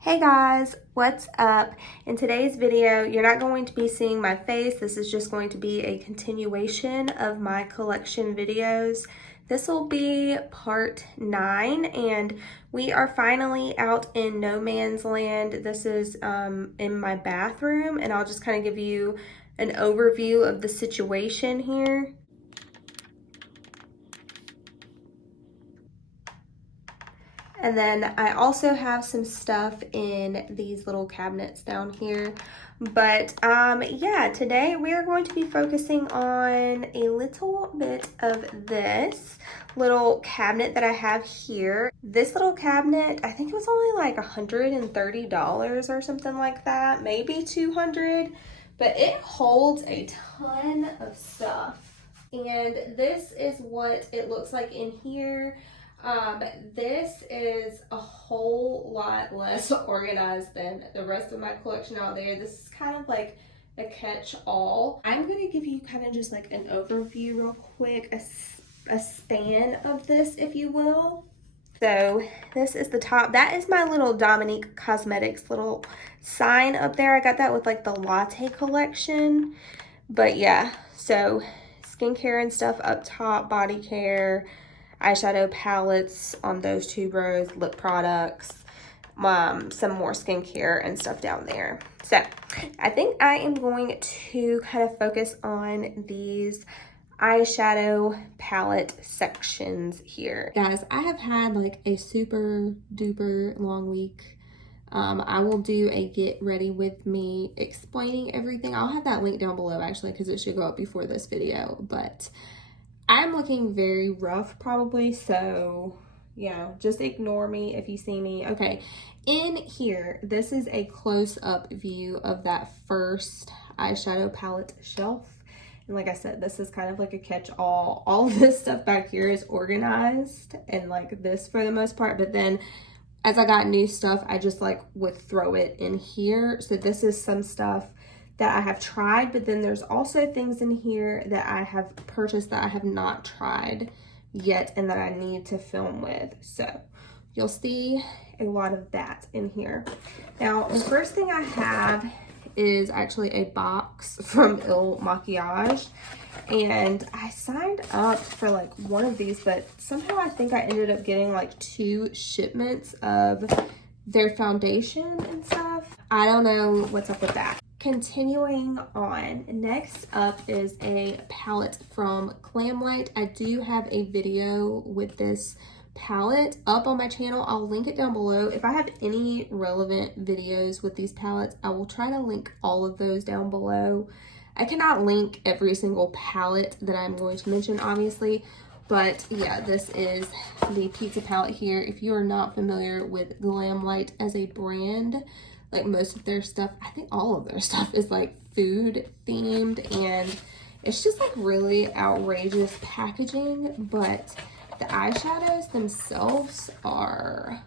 Hey guys, what's up? In today's video, you're not going to be seeing my face. This is just going to be a continuation of my collection videos. This will be part 9 and we are finally out in no man's land. This is in my bathroom and I'll just kind of give you an overview of the situation here. And then I also have some stuff in these little cabinets down here. But yeah, today we are going to be focusing on a little bit of this little cabinet that I have here. This little cabinet, I think it was only like $130 or something like that, maybe 200, but it holds a ton of stuff. And this is what it looks like in here. This is a whole lot less organized than the rest of my collection out there. This is kind of like a catch-all. I'm going to give you kind of just like an overview real quick, a span of this, if you will. So this is the top. That is my little Dominique Cosmetics little sign up there. I got that with like the latte collection. But yeah, so skincare and stuff up top, body care, eyeshadow palettes on those two rows, lip products, some more skincare and stuff down there. So I think I am going to kind of focus on these eyeshadow palette sections here. Guys, I have had like a super duper long week. I will do a get ready with me explaining everything. I'll have that link down below actually because it should go up before this video, but I'm looking very rough probably, so you know, just ignore me if you see me. Okay, in here, this is a close-up view of that first eyeshadow palette shelf. And like I said, this is kind of like a catch-all. All of this stuff back here is organized and like this for the most part, but then as I got new stuff, I just like would throw it in here. So this is some stuff that I have tried, but then there's also things in here that I have purchased that I have not tried yet and that I need to film with. So you'll see a lot of that in here. Now, the first thing I have is actually a box from Il Makiage, and I signed up for like one of these, but somehow I think I ended up getting like 2 shipments of their foundation and stuff. I don't know what's up with that. Continuing on, next up is a palette from Glamlight. I do have a video with this palette up on my channel. I'll link it down below. If I have any relevant videos with these palettes, I will try to link all of those down below. I cannot link every single palette that I'm going to mention, obviously, but yeah, this is the pizza palette here. If you are not familiar with Glamlight as a brand, like most of their stuff, I think all of their stuff is like food themed, and it's just like really outrageous packaging, but the eyeshadows themselves are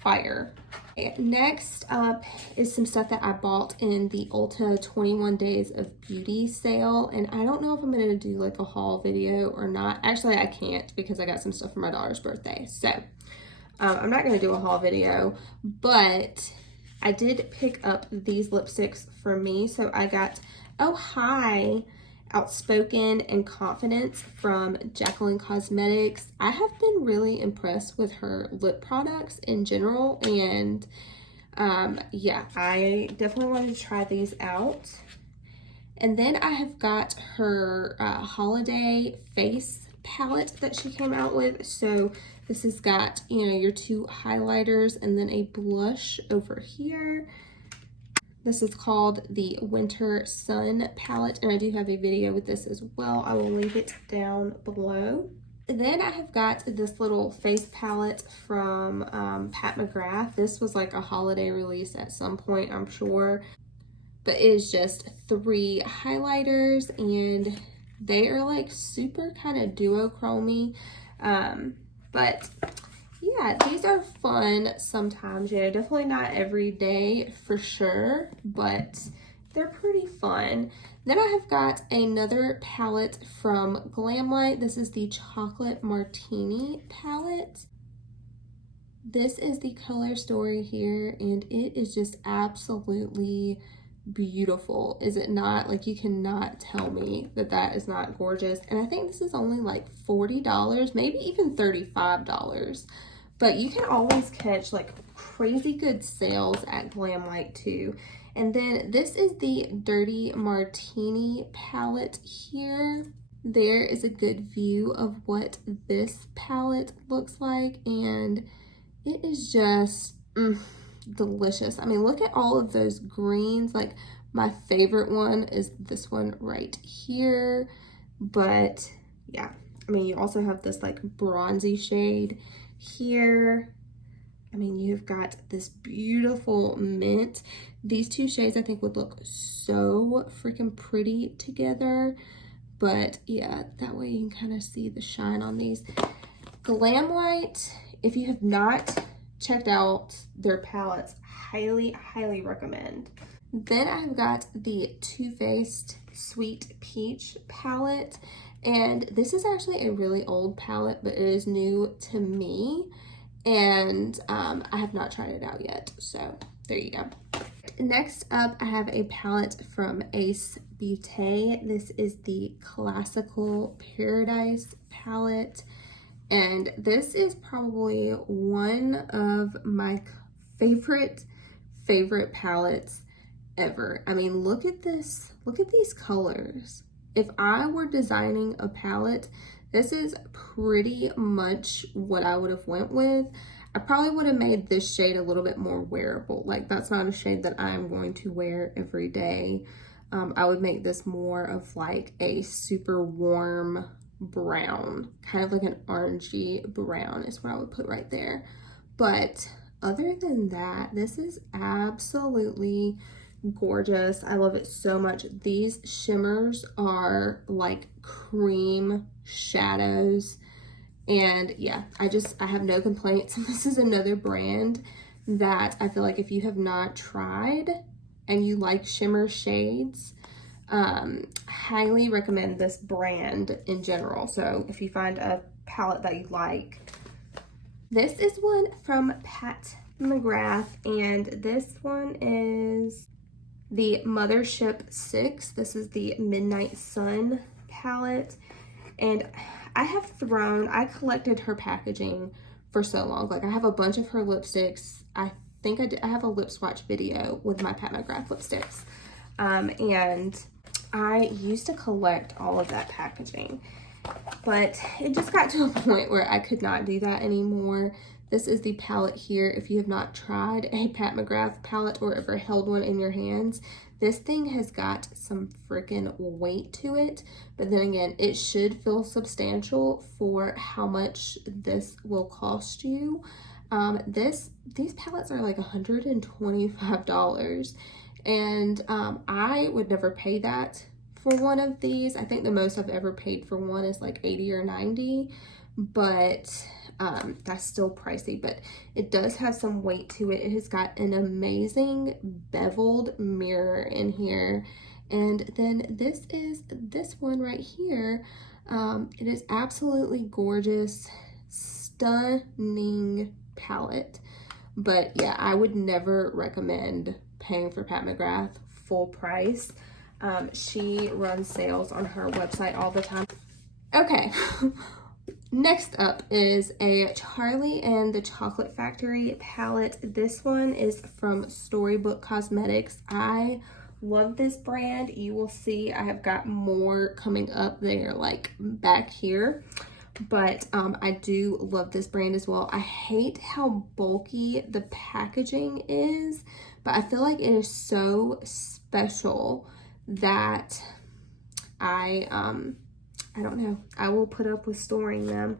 fire. Okay, next up is some stuff that I bought in the Ulta 21 Days of Beauty sale, and I don't know if I'm gonna do like a haul video or not. Actually, I can't because I got some stuff for my daughter's birthday, so I'm not gonna do a haul video, but I did pick up these lipsticks for me. So I got Oh Hi, Outspoken and Confidence from Jacqueline Cosmetics. I have been really impressed with her lip products in general, and yeah, I definitely wanted to try these out. And then I have got her holiday face palette that she came out with. So this has got, you know, your 2 highlighters and then a blush over here. This is called the Winter Sun palette, and I do have a video with this as well. I will leave it down below. And then I have got this little face palette from Pat McGrath. This was like a holiday release at some point, I'm sure. But it is just 3 highlighters, and they are like super kind of duochrome-y. But yeah, these are fun sometimes. You know, definitely not every day for sure, but they're pretty fun. Then I have got another palette from Glamlight. This is the Chocolate Martini palette. This is the color story here, and it is just absolutely beautiful, is it not? Like, you cannot tell me that that is not gorgeous. And I think this is only like $40, maybe even $35. But you can always catch like crazy good sales at Glamlite too. And then this is the Dirty Martini palette here. There is a good view of what this palette looks like, and it is just delicious. I mean, look at all of those greens. Like, my favorite one is this one right here. But yeah, I mean, you also have this like bronzy shade here. I mean, you've got this beautiful mint. These two shades I think would look so freaking pretty together. But yeah, that way you can kind of see the shine on these. Glamlite, if you have not checked out their palettes, highly recommend. Then I've got the Too Faced Sweet Peach palette, and this is actually a really old palette, but it is new to me, and I have not tried it out yet, so there you go. Next up, I have a palette from Ace Beauté. This is the Classical Paradise palette. And this is probably one of my favorite palettes ever. I mean, look at this. Look at these colors. If I were designing a palette, this is pretty much what I would have went with. I probably would have made this shade a little bit more wearable. Like, that's not a shade that I'm going to wear every day. I would make this more of like a super warm brown, kind of like an orangey brown is what I would put right there. But other than that, this is absolutely gorgeous. I love it so much. These shimmers are like cream shadows, and yeah, I have no complaints. This is another brand that I feel like if you have not tried and you like shimmer shades, highly recommend this brand in general. So if you find a palette that you like, this is one from Pat McGrath, and this one is the Mothership 6. This is the Midnight Sun palette, and I collected her packaging for so long. Like, I have a bunch of her lipsticks. I think I have a lip swatch video with my Pat McGrath lipsticks. And I used to collect all of that packaging, but it just got to a point where I could not do that anymore. This is the palette here. If you have not tried a Pat McGrath palette or ever held one in your hands, this thing has got some freaking weight to it, but then again, it should feel substantial for how much this will cost you. These palettes are like $125, and I would never pay that for one of these. I think the most I've ever paid for one is like 80 or 90, but that's still pricey. But it does have some weight to it. It has got an amazing beveled mirror in here, and then this is this one right here. It is absolutely gorgeous, stunning palette. But yeah, I would never recommend paying for Pat McGrath full price. She runs sales on her website all the time. Okay, next up is a Charlie and the Chocolate Factory palette. This one is from Storybook Cosmetics. I love this brand. You will see I have got more coming up there, like back here. But I do love this brand as well. I hate how bulky the packaging is, but I feel like it is so special that I don't know, I will put up with storing them.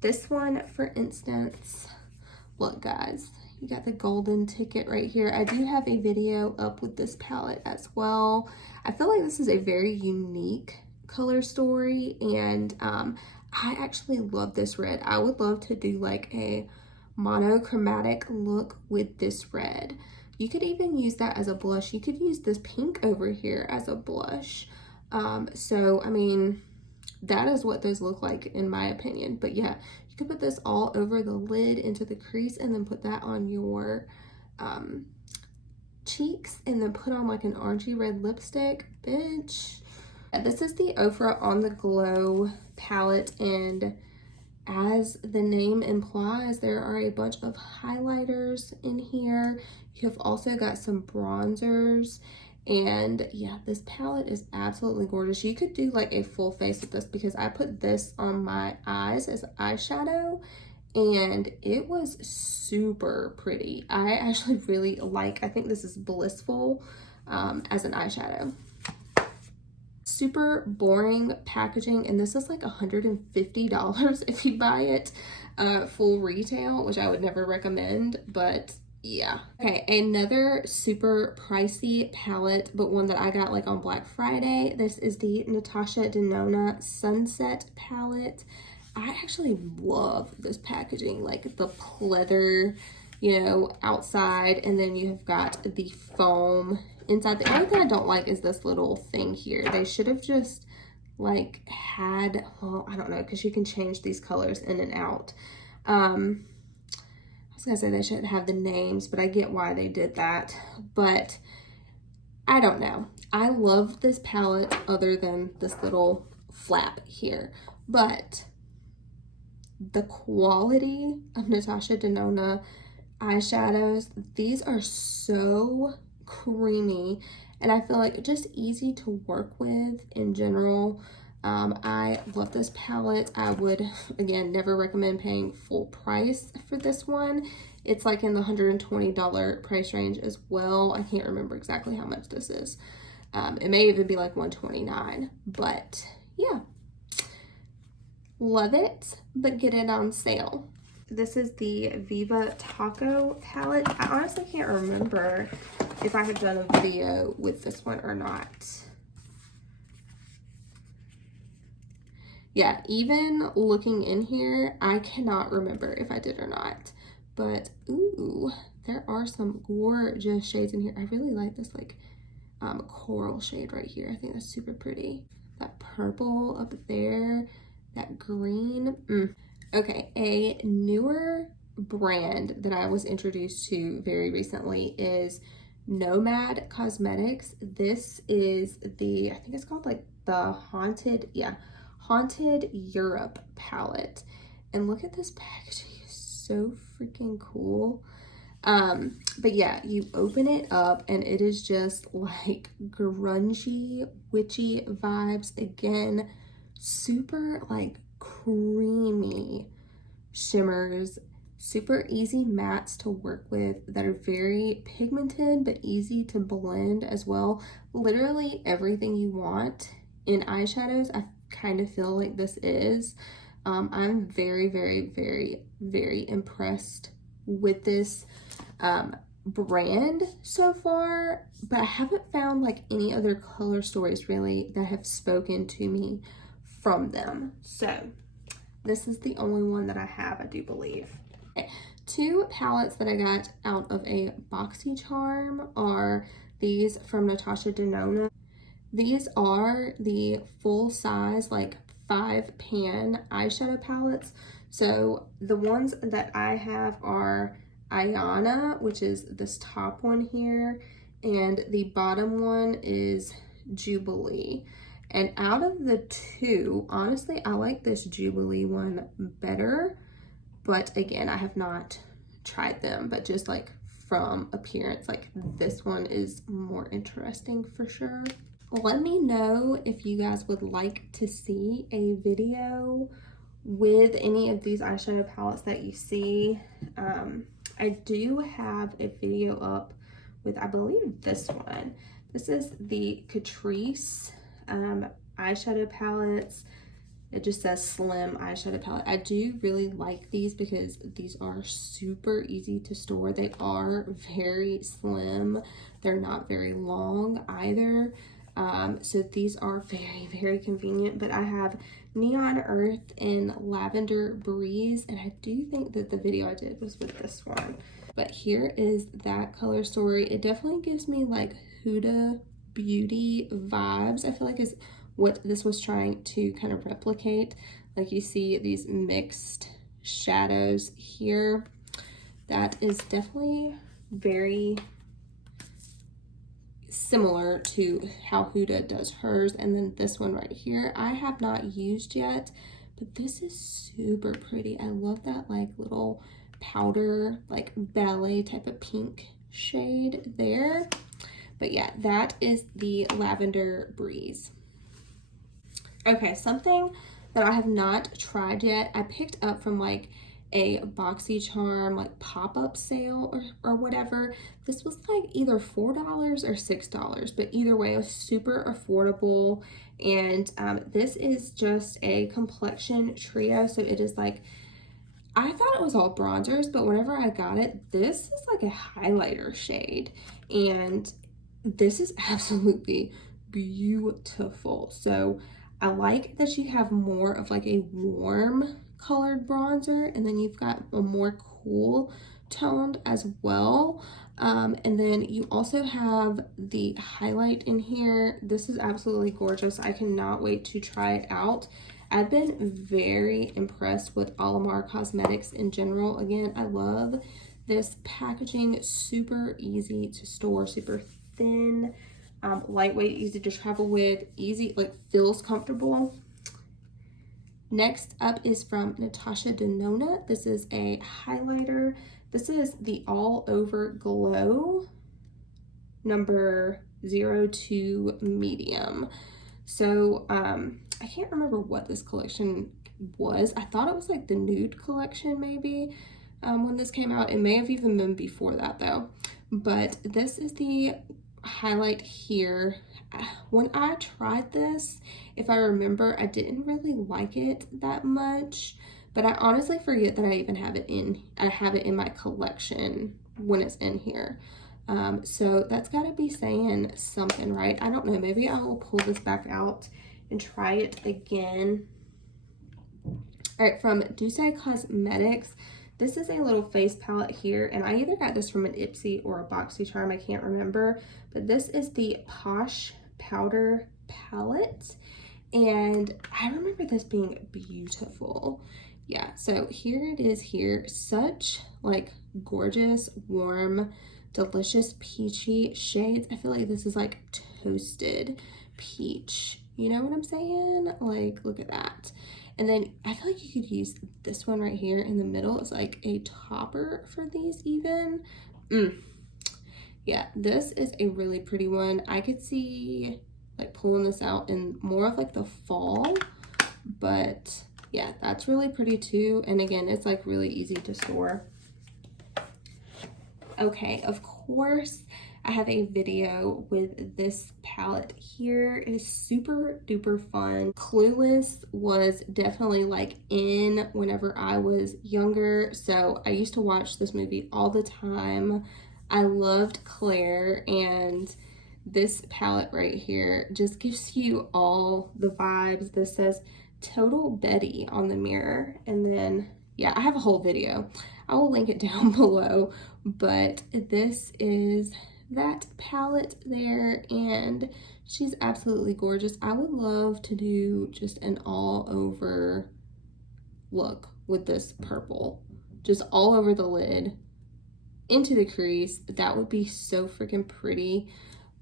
This one, for instance, look guys, you got the golden ticket right here. I do have a video up with this palette as well. I feel like this is a very unique color story, and I actually love this red. I would love to do like a monochromatic look with this red. You could even use that as a blush. You could use this pink over here as a blush. So, I mean, that is what those look like in my opinion. But yeah, you could put this all over the lid into the crease and then put that on your cheeks and then put on like an orangey red lipstick. Bitch. This is the Ofra On The Glow palette, and as the name implies, there are a bunch of highlighters in here. You have also got some bronzers, and yeah, this palette is absolutely gorgeous. You could do like a full face with this because I put this on my eyes as eyeshadow and it was super pretty. I actually really like, I think this is Blissful as an eyeshadow. Super boring packaging, and this is like $150 if you buy it full retail, which I would never recommend, but yeah. Okay, another super pricey palette, but one that I got like on Black Friday. This is the Natasha Denona Sunset palette. I actually love this packaging, like the pleather, you know, outside, and then you have got the foam inside. The only thing I don't like is this little thing here. They should have just like had, well, I don't know, because you can change these colors in and out. I was gonna say they shouldn't have the names, but I get why they did that. But I don't know. I love this palette other than this little flap here. But the quality of Natasha Denona eyeshadows, these are so creamy, and I feel like just easy to work with in general. I love this palette. I would, again, never recommend paying full price for this one. It's like in the $120 price range as well. I can't remember exactly how much this is. It may even be like $129, but yeah. Love it, but get it on sale. This is the Viva Taco palette. I honestly can't remember if I have done a video with this one or not. Yeah, even looking in here, I cannot remember if I did or not. But, ooh, there are some gorgeous shades in here. I really like this, like, coral shade right here. I think that's super pretty. That purple up there, that green. Okay, a newer brand that I was introduced to very recently is Nomad Cosmetics. This is the, I think it's called like the Haunted Europe palette. And look at this packaging, it's so freaking cool. But yeah, you open it up and it is just like grungy, witchy vibes. Again, super like creamy shimmers, super easy mattes to work with that are very pigmented but easy to blend as well. Literally everything you want in eyeshadows, I kind of feel like this is. I'm very, very, very, very impressed with this brand so far, but I haven't found like any other color stories really that have spoken to me from them. So this is the only one that I have, I do believe. Okay. Two palettes that I got out of a BoxyCharm are these from Natasha Denona. These are the full size, like 5-pan eyeshadow palettes. So the ones that I have are Ayana, which is this top one here, and the bottom one is Jubilee. And out of the two, honestly, I like this Jubilee one better. But again, I have not tried them, but just like from appearance, like this one is more interesting for sure. Let me know if you guys would like to see a video with any of these eyeshadow palettes that you see. I do have a video up with, I believe, this one. This is the Catrice eyeshadow palettes. It just says slim eyeshadow palette. I do really like these because these are super easy to store. They are very slim. They're not very long either. So these are very, very convenient. But I have Neon Earth and Lavender Breeze, and I do think that the video I did was with this one. But here is that color story. It definitely gives me like Huda Beauty vibes, I feel like is what this was trying to kind of replicate. Like you see these mixed shadows here. That is definitely very similar to how Huda does hers. And then this one right here, I have not used yet, but this is super pretty. I love that like little powder, like ballet type of pink shade there. But yeah, that is the Lavender Breeze. Okay, something that I have not tried yet, I picked up from like a BoxyCharm like pop-up sale or whatever. This was like either $4 or $6, but either way it was super affordable. And this is just a complexion trio, so it is like, I thought it was all bronzers, but whenever I got it, this is like a highlighter shade, and this is absolutely beautiful. So I like that you have more of like a warm colored bronzer, and then you've got a more cool toned as well. And then you also have the highlight in here. This is absolutely gorgeous. I cannot wait to try it out. I've been very impressed with Alamar Cosmetics in general. Again, I love this packaging, super easy to store, super thin, lightweight, easy to travel with, easy, like feels comfortable. Next up is from Natasha Denona. This is a highlighter. This is the All Over Glow number 02 medium. So I can't remember what this collection was. I thought it was like the nude collection maybe when this came out. It may have even been before that though. But this is the highlight here. When I tried this, if I remember, I didn't really like it that much, but I honestly forget that I even have it in my collection when it's in here. So that's got to be saying something, right? I don't know, maybe I will pull this back out and try it again. All right, from Douce Cosmetics, this is a little face palette here, and I either got this from an Ipsy or a BoxyCharm, I can't remember, but this is the Posh Powder Palette, and I remember this being beautiful. Yeah, so here it is here. Such like gorgeous, warm, delicious peachy shades. I feel like this is like toasted peach. You know what I'm saying? Like, look at that. And then I feel like you could use this one right here in the middle as like a topper for these even. Yeah, this is a really pretty one. I could see like pulling this out in more of like the fall, but yeah, that's really pretty too. And again, it's like really easy to store. Okay, of course, I have a video with this palette here. It is super duper fun. Clueless was definitely like in whenever I was younger, so I used to watch this movie all the time. I loved Claire, and this palette right here just gives you all the vibes. This says Total Betty on the mirror, and then yeah, I have a whole video. I will link it down below, but this is that palette there, and she's absolutely gorgeous. I would love to do just an all over look with this purple, just all over the lid into the crease. That would be so freaking pretty.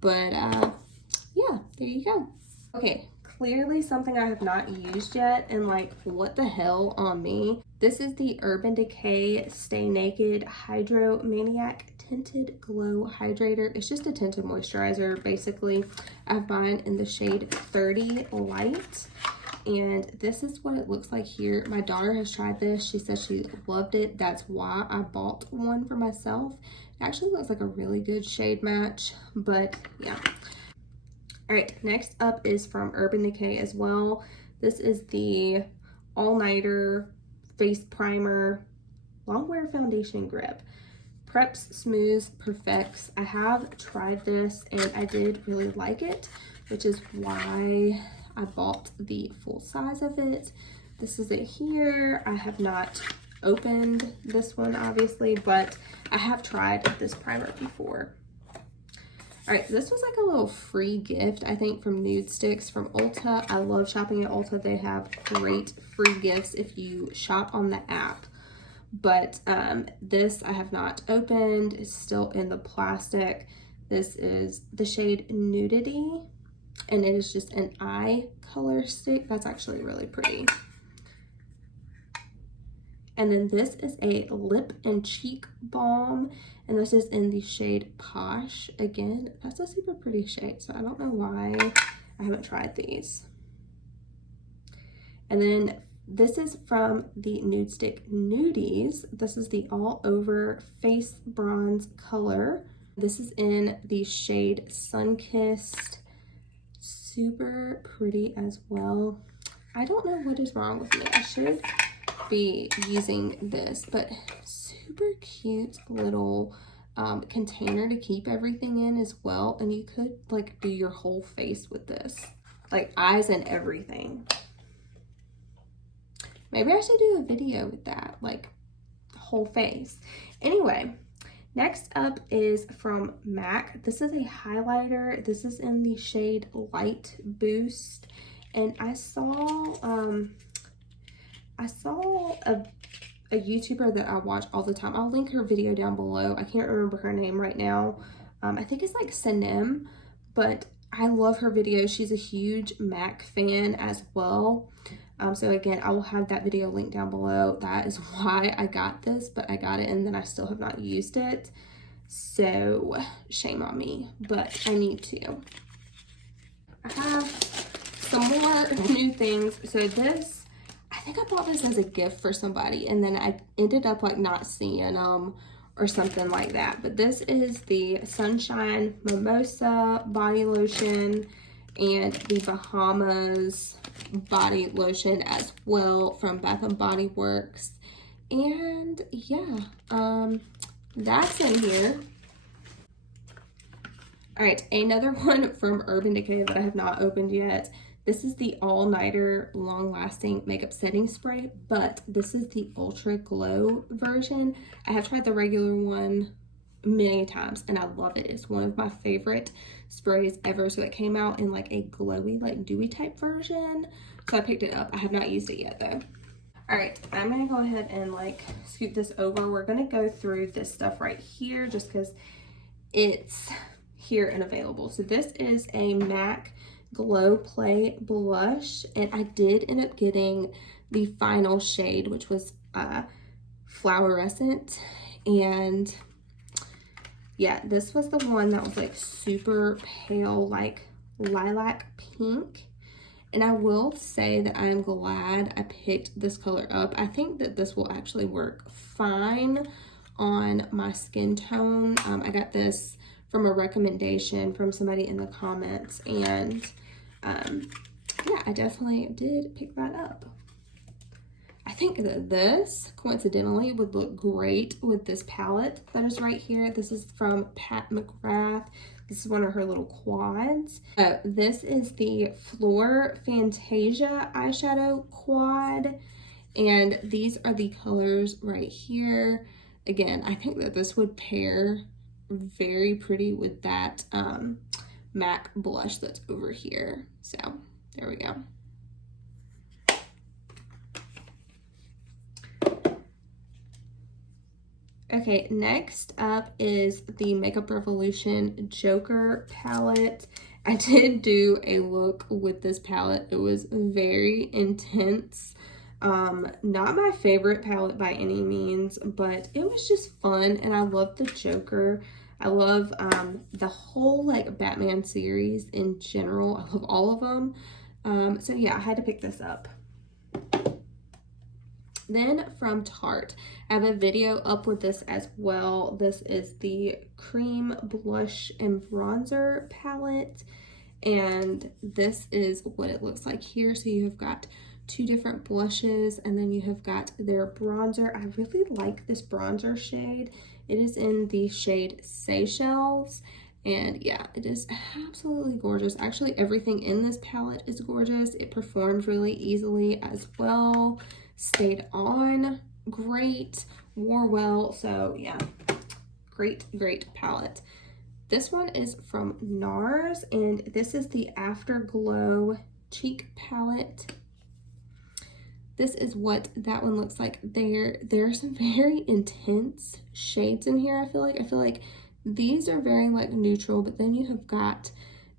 But yeah, there you go. Okay, clearly something I have not used yet, and like what the hell on me. This is the Urban Decay Stay Naked Hydro Maniac Tinted Glow Hydrator. It's just a tinted moisturizer basically. I have mine in the shade 30 Light, and this is what it looks like here. My daughter has tried this. She said she loved it. That's why I bought one for myself. It actually looks like a really good shade match, but yeah. All right, next up is from Urban Decay as well. This is the All Nighter Face Primer Longwear Foundation Grip. Preps, Smooths, Perfects. I have tried this and I did really like it, which is why I bought the full size of it. This is it here. I have not opened this one obviously, but I have tried this primer before. All right, this was like a little free gift, I think, from Nude Sticks from Ulta. I love shopping at Ulta. They have great free gifts if you shop on the app. But this I have not opened. It's still in the plastic. This is the shade Nudity, and it is just an eye color stick. That's actually really pretty. And then this is a lip and cheek balm, and this is in the shade Posh. Again, that's a super pretty shade, so I don't know why I haven't tried these. And then this is from the Nude Stick Nudies. This is the all over face bronze color. This is in the shade Sunkissed. Super pretty as well. I don't know what is wrong with me. I should be using this, but super cute little container to keep everything in as well. And you could like do your whole face with this, like eyes and everything. Maybe I should do a video with that, like whole face. Anyway, next up is from MAC. This is a highlighter. This is in the shade Light Boost. And I saw a YouTuber that I watch all the time. I'll link her video down below. I can't remember her name right now. I think it's like Sanem, but I love her videos. She's a huge MAC fan as well. So again, I will have that video linked down below. That is why I got this, but I got it and then I still have not used it. So shame on me, but I need to. I have some more new things. So this, I think I bought this as a gift for somebody and then I ended up like not seeing them or something like that. But this is the Sunshine Mimosa body lotion and the Bahamas body lotion as well from Bath and Body Works. And yeah, that's in here. All right, another one from Urban Decay that I have not opened yet. This is the All Nighter Long Lasting Makeup Setting Spray, but this is the Ultra Glow version. I have tried the regular one many times and I love it. It's one of my favorite sprays ever. So it came out in like a glowy, like dewy type version. So I picked it up. I have not used it yet though. All right, I'm gonna go ahead and like scoot this over. We're gonna go through this stuff right here just because it's here and available. So this is a MAC Glow Play blush, and I did end up getting the final shade, which was Fluorescent. And yeah, this was the one that was like super pale, like lilac pink. And I will say that I'm glad I picked this color up. I think that this will actually work fine on my skin tone. I got this from a recommendation from somebody in the comments, and yeah, I definitely did pick that up. I think that this, coincidentally, would look great with this palette that is right here. This is from Pat McGrath. This is one of her little quads. This is the Floor Fantasia eyeshadow quad. And these are the colors right here. Again, I think that this would pair very pretty with that MAC blush that's over here. So there we go. Okay, next up is the Makeup Revolution Joker palette. I did do a look with this palette. It was very intense. Not my favorite palette by any means, but it was just fun, and I love the Joker. I love the whole like Batman series in general. I love all of them. So yeah, I had to pick this up. Then from Tarte, I have a video up with this as well. This is the Cream Blush and Bronzer palette, and this is what it looks like here. So you have got two different blushes, and then you have got their bronzer. I really like this bronzer shade. It is in the shade Seychelles, and yeah, it is absolutely gorgeous. Actually, everything in this palette is gorgeous. It performed really easily as well. Stayed on great, wore well. So yeah, great palette. This one is from NARS, and this is the Afterglow cheek palette. this is what that one looks like. There are some very intense shades in here. I feel like these are very like neutral, but then you have got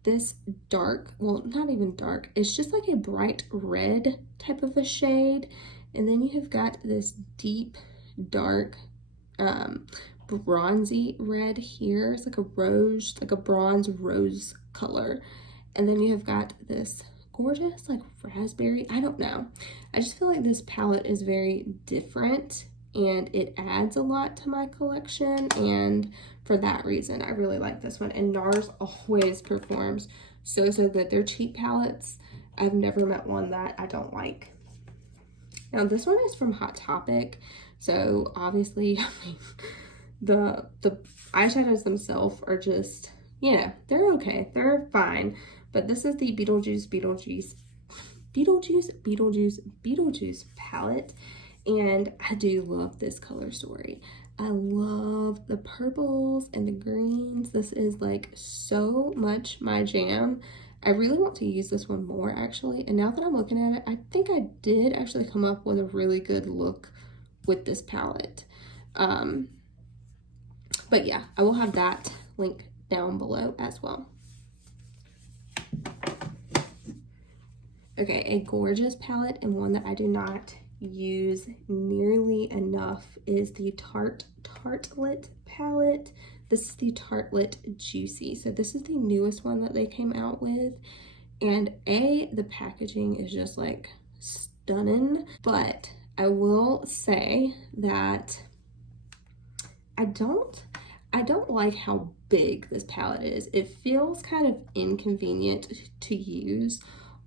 this dark, well, not even dark, it's just like a bright red type of a shade, and then you have got this deep dark bronzy red here. It's like a rose, like a bronze rose color, and then you have got this gorgeous like raspberry. I don't know, I just feel like this palette is very different and it adds a lot to my collection, and for that reason I really like this one. And NARS always performs so good. They're cheap palettes. I've never met one that I don't like. Now this one is from Hot Topic, so obviously I mean, the eyeshadows themselves are just, you know, they're okay, they're fine. But this is the Beetlejuice palette, and I do love this color story. I love the purples and the greens. This is like so much my jam. I really want to use this one more actually, and now that I'm looking at it, I think I did actually come up with a really good look with this palette. But yeah, I will have that link down below as well. Okay, a gorgeous palette and one that I do not use nearly enough is the Tartelette palette. This is the Tartelette Juicy. So this is the newest one that they came out with. And the packaging is just like stunning. But I will say that I don't like how big this palette is. It feels kind of inconvenient to use,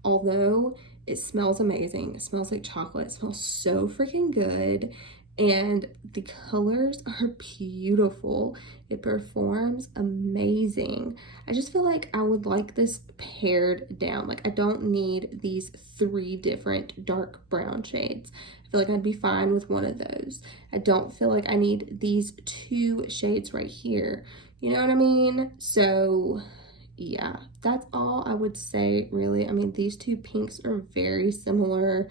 although it smells amazing. It smells like chocolate. It smells so freaking good. And the colors are beautiful. It performs amazing. I just feel like I would like this pared down. Like I don't need these 3 different dark brown shades. I feel like I'd be fine with one of those. I don't feel like I need these 2 shades right here. You know what I mean? So yeah, that's all I would say really. I mean, these 2 pinks are very similar.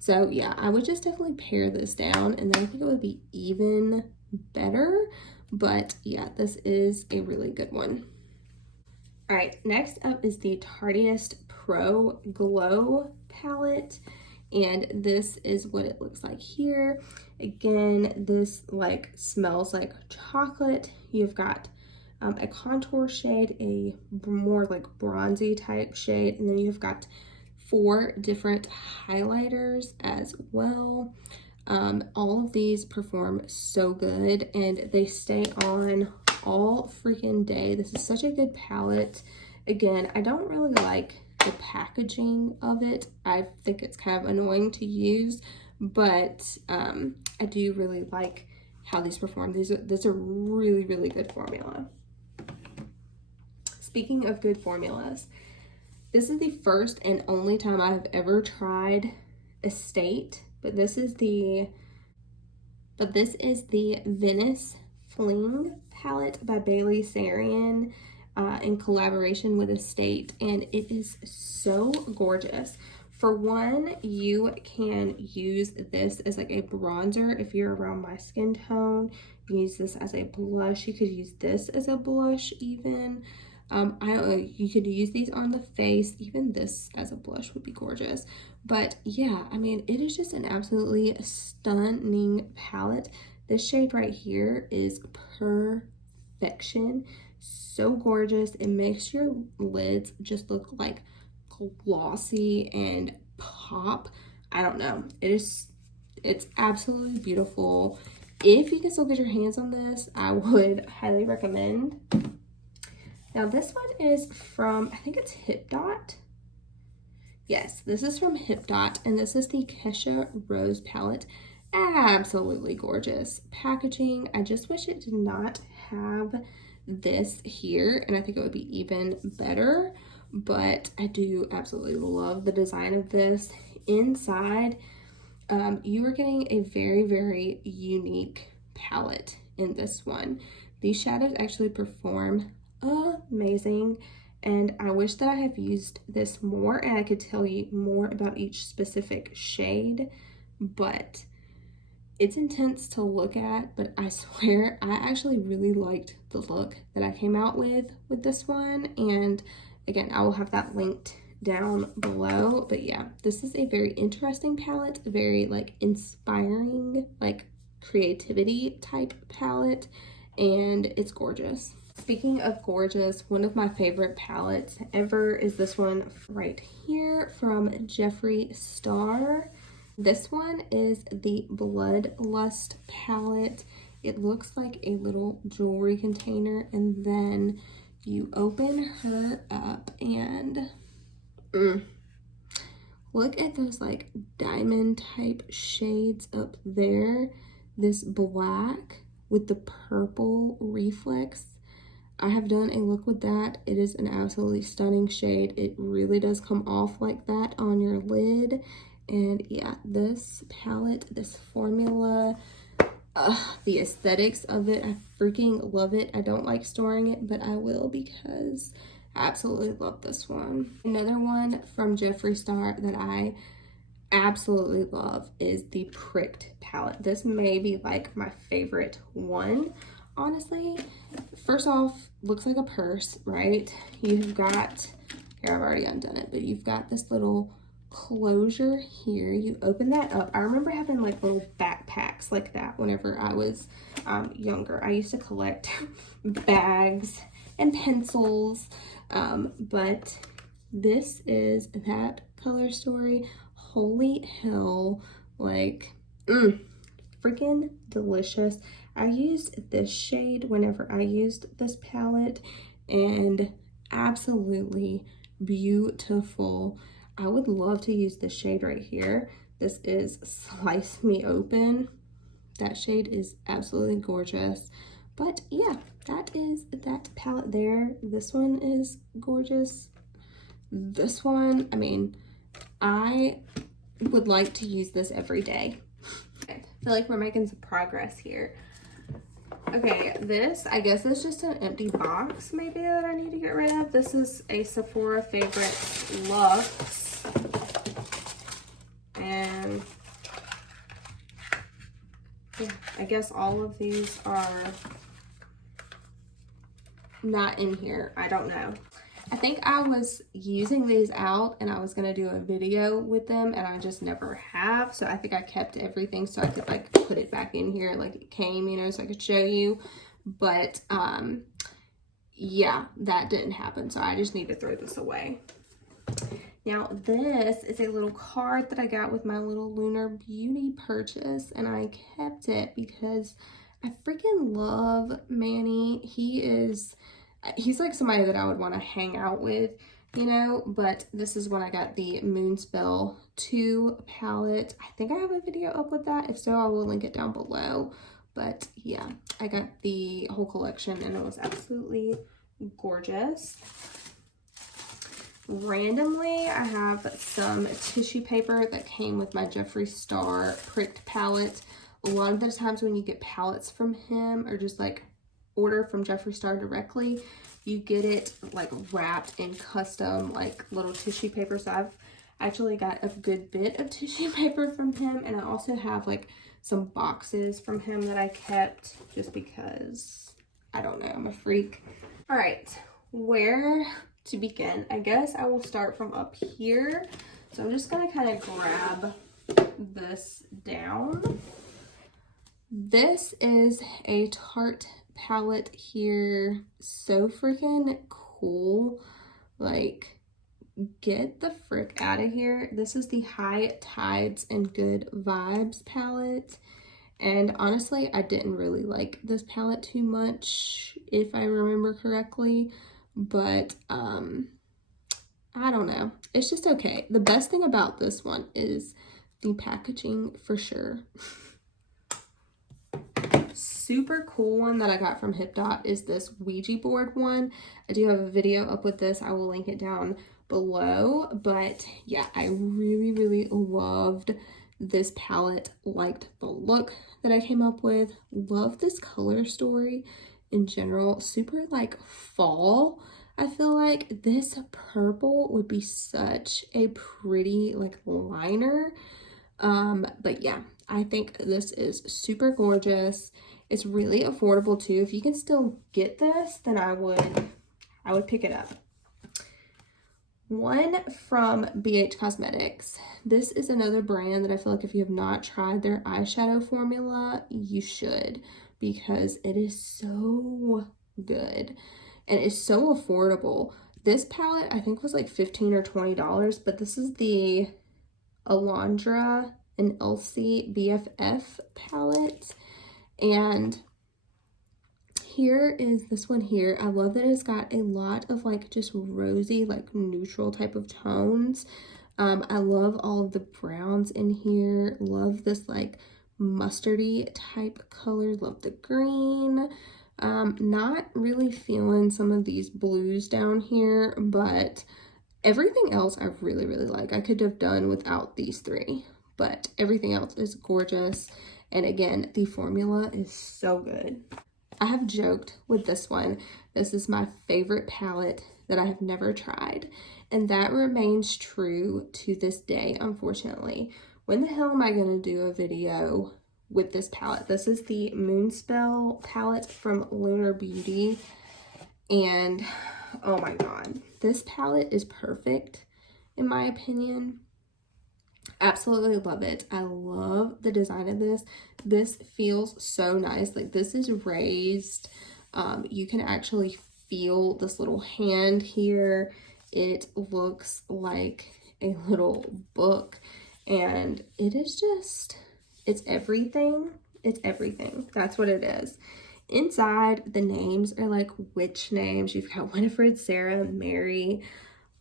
So yeah, I would just definitely pare this down, and then I think it would be even better. But yeah, this is a really good one. All right, next up is the Tarteist Pro Glow palette, and this is what it looks like here. Again, this like smells like chocolate. You've got a contour shade, a more like bronzy type shade, and then you've got 4 different highlighters as well. All of these perform so good, and they stay on all freaking day. This is such a good palette. Again, I don't really like the packaging of it. I think it's kind of annoying to use, but I do really like how these perform. These are really, really good formula. Speaking of good formulas, this is the first and only time I have ever tried Estate, but this is the Venice Fling palette by Bailey Sarian in collaboration with Estate, and it is so gorgeous. For one, you can use this as like a bronzer if you're around my skin tone. You can use this as a blush. You could use this as a blush even. I don't know, you could use these on the face. Even this as a blush would be gorgeous. But yeah, I mean, it is just an absolutely stunning palette. This shade right here is perfection. So gorgeous. It makes your lids just look like glossy and pop. I don't know. It's absolutely beautiful. If you can still get your hands on this, I would highly recommend. Now this one is from, I think it's Hip Dot. Yes, this is from Hip Dot, and this is the Kesha Rose palette. Absolutely gorgeous packaging. I just wish it did not have this here, and I think it would be even better, but I do absolutely love the design of this. Inside, you are getting a very, very unique palette in this one. These shadows actually perform amazing, and I wish that I have used this more and I could tell you more about each specific shade, but it's intense to look at. But I swear I actually really liked the look that I came out with this one, and again, I will have that linked down below. But yeah, this is a very interesting palette, very like inspiring, like creativity type palette, and it's gorgeous. Speaking of gorgeous, one of my favorite palettes ever is this one right here from Jeffree Star. This one is the Bloodlust palette. It looks like a little jewelry container, and then you open her up and look at those like diamond type shades up there. This black with the purple reflex. I have done a look with that. It is an absolutely stunning shade. It really does come off like that on your lid. And yeah, this palette, this formula, the aesthetics of it, I freaking love it. I don't like storing it, but I will because I absolutely love this one. Another one from Jeffree Star that I absolutely love is the Pricked palette. This may be like my favorite one, honestly. First off, looks like a purse, right? You've got, here I've already undone it, but you've got this little closure here. You open that up. I remember having like little backpacks like that whenever I was younger. I used to collect bags and pencils, but this is that color story. Holy hell, like freaking delicious. I used this shade whenever I used this palette, and absolutely beautiful. I would love to use this shade right here. This is Slice Me Open. That shade is absolutely gorgeous. But yeah, that is that palette there. This one is gorgeous. This one, I mean, I would like to use this every day. I feel like we're making some progress here. Okay, this, I guess it's just an empty box maybe that I need to get rid of. This is a Sephora favorite, Luxe. And yeah, I guess all of these are not in here. I don't know. I think I was using these out and I was going to do a video with them, and I just never have. So I think I kept everything so I could like put it back in here like it came, you know, so I could show you. But yeah, that didn't happen. So I just need to throw this away. Now this is a little card that I got with my little Lunar Beauty purchase, and I kept it because I freaking love Manny. He's like somebody that I would want to hang out with, you know. But this is when I got the Moonspell 2 palette. I think I have a video up with that. If so, I will link it down below. But yeah, I got the whole collection and it was absolutely gorgeous. Randomly, I have some tissue paper that came with my Jeffree Star Pricked palette. A lot of the times when you get palettes from him, or just like order from Jeffree Star directly, you get it like wrapped in custom like little tissue paper. So I've actually got a good bit of tissue paper from him, and I also have like some boxes from him that I kept just because, I don't know, I'm a freak. All right, where to begin? I guess I will start from up here. So I'm just gonna kind of grab this down. This is a Tarte palette here. So freaking cool. Like, get the frick out of here. This is the High Tides and Good Vibes palette. And honestly, I didn't really like this palette too much, if I remember correctly. But I don't know. It's just okay. The best thing about this one is the packaging for sure. Super cool one that I got from HipDot is this Ouija board one. I do have a video up with this. I will link it down below. But yeah, I really loved this palette. Liked the look that I came up with. Love this color story in general. Super like fall. I feel like this purple would be such a pretty like liner. But yeah, I think this is super gorgeous. It's really affordable too. If you can still get this, then I would pick it up. One from BH Cosmetics. This is another brand that I feel like if you have not tried their eyeshadow formula, you should, because it is so good and it's so affordable. This palette I think was like $15 or $20, but this is the Alondra and Elsie BFF palette, and here is this one here. I love that it's got a lot of like just rosy, like neutral type of tones. I love all of the browns in here. Love this like mustardy type color. Love the green. Not really feeling some of these blues down here, but everything else I really, really like. I could have done without these three, but everything else is gorgeous. And again, the formula is so good. I have joked with this one. This is my favorite palette that I have never tried. And that remains true to this day, unfortunately. When the hell am I going to do a video with this palette? This is the Moonspell palette from Lunar Beauty. And oh my god, this palette is perfect in my opinion. Absolutely love it. I love the design of this. This feels so nice. Like this is raised. You can actually feel this little hand here. It looks like a little book, and it is just, it's everything. It's everything. That's what it is. Inside, the names are like witch names. You've got Winifred, Sarah, Mary.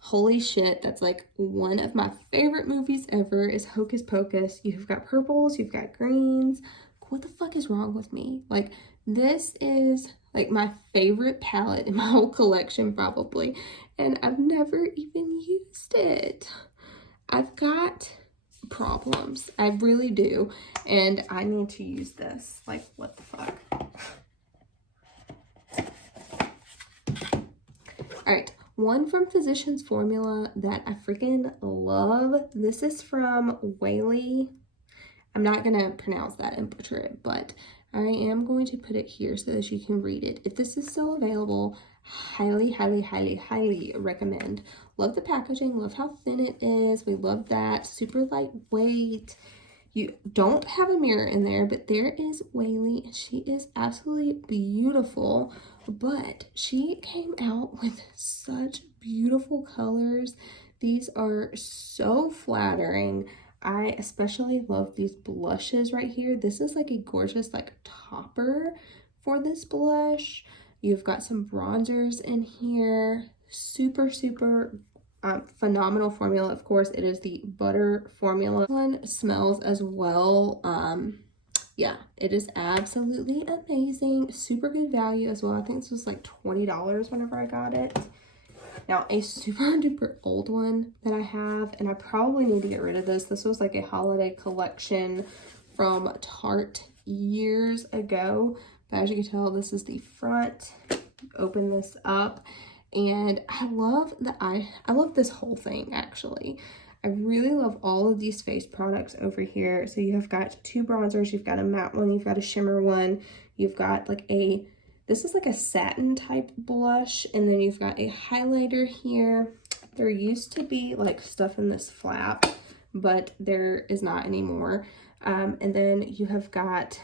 Holy shit, that's like one of my favorite movies ever is Hocus Pocus. You've got purples, you've got greens. What the fuck is wrong with me? Like, this is like my favorite palette in my whole collection probably, and I've never even used it. I've got problems. I really do, and I need to use this. Like, what the fuck? All right. One from Physicians Formula that I freaking love. This is from Whaley. I'm not going to pronounce that and butcher it, but I am going to put it here so that you can read it. If this is still available, highly, highly, highly, highly recommend. Love the packaging. Love how thin it is. We love that. Super lightweight. You don't have a mirror in there, but there is Whaley, and she is absolutely beautiful. But she came out with such beautiful colors. These are so flattering. I especially love these blushes right here. This is like a gorgeous like topper for this blush. You've got some bronzers in here. Super, super phenomenal formula. Of course, it is the butter formula. This one smells as well. Yeah, it is absolutely amazing. Super good value as well. I think this was like $20 whenever I got it. Now, a super duper old one that I have, and I probably need to get rid of this. This was like a holiday collection from Tarte years ago. But as you can tell, this is the front. Open this up. And I love I love this whole thing actually. I really love all of these face products over here. So you have got two bronzers, you've got a matte one, you've got a shimmer one, you've got like this is like a satin type blush, and then you've got a highlighter here. There used to be like stuff in this flap, but there is not anymore. And then you have got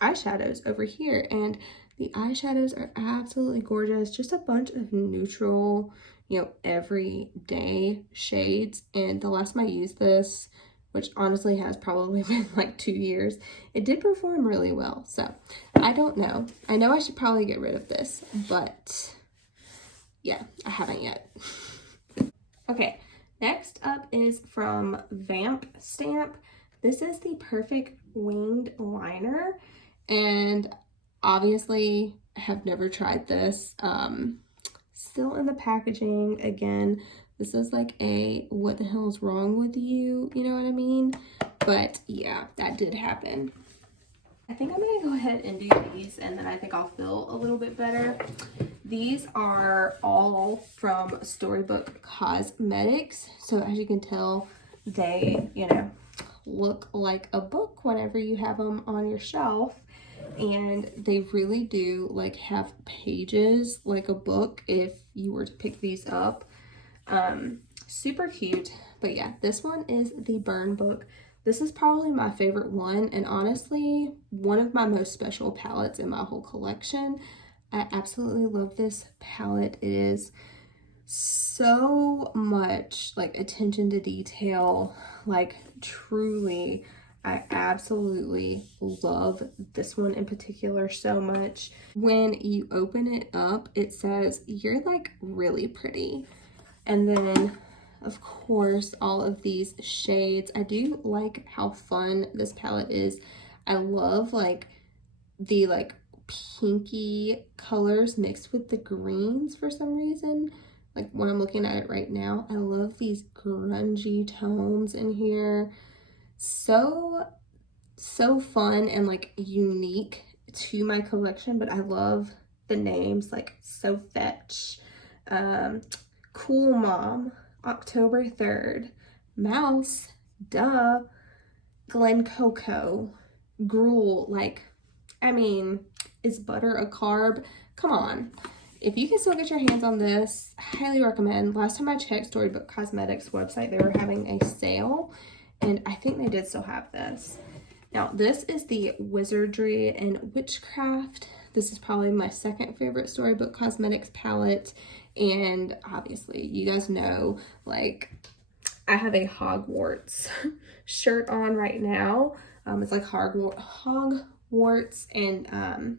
eyeshadows over here, and the eyeshadows are absolutely gorgeous. Just a bunch of neutral, you know, everyday shades. And the last time I used this, which honestly has probably been like 2 years, it did perform really well. So I don't know. I know I should probably get rid of this, but yeah, I haven't yet. Okay, next up is from Vamp Stamp. This is the Perfect Winged Liner, and obviously I have never tried this. Still in the packaging. Again, this is like a what the hell is wrong with you, you know what I mean? But yeah, that did happen. I think I'm gonna go ahead and do these, and then I think I'll feel a little bit better. These are all from Storybook Cosmetics. So as you can tell, they, you know, look like a book whenever you have them on your shelf. And they really do like have pages like a book if you were to pick these up. Super cute. But yeah, this one is the Burn book. This is probably my favorite one, and honestly one of my most special palettes in my whole collection. I absolutely love this palette. It is so much like attention to detail, like truly. I absolutely love this one in particular so much. When you open it up, it says, "You're like really pretty." And then, of course, all of these shades. I do like how fun this palette is. I love like the like pinky colors mixed with the greens for some reason. Like when I'm looking at it right now, I love these grungy tones in here. So fun and like unique to my collection, but I love the names like So Fetch, Cool Mom, October 3rd, Mouse, Duh, Glen Coco, Gruel. Like, I mean, is butter a carb? Come on. If you can still get your hands on this, I highly recommend. Last time I checked Storybook Cosmetics website, they were having a sale, and I think they did still have this. Now, this is the Wizardry and Witchcraft. This is probably my second favorite Storybook Cosmetics palette, and obviously, you guys know, like, I have a Hogwarts shirt on right now. It's like Hogwarts and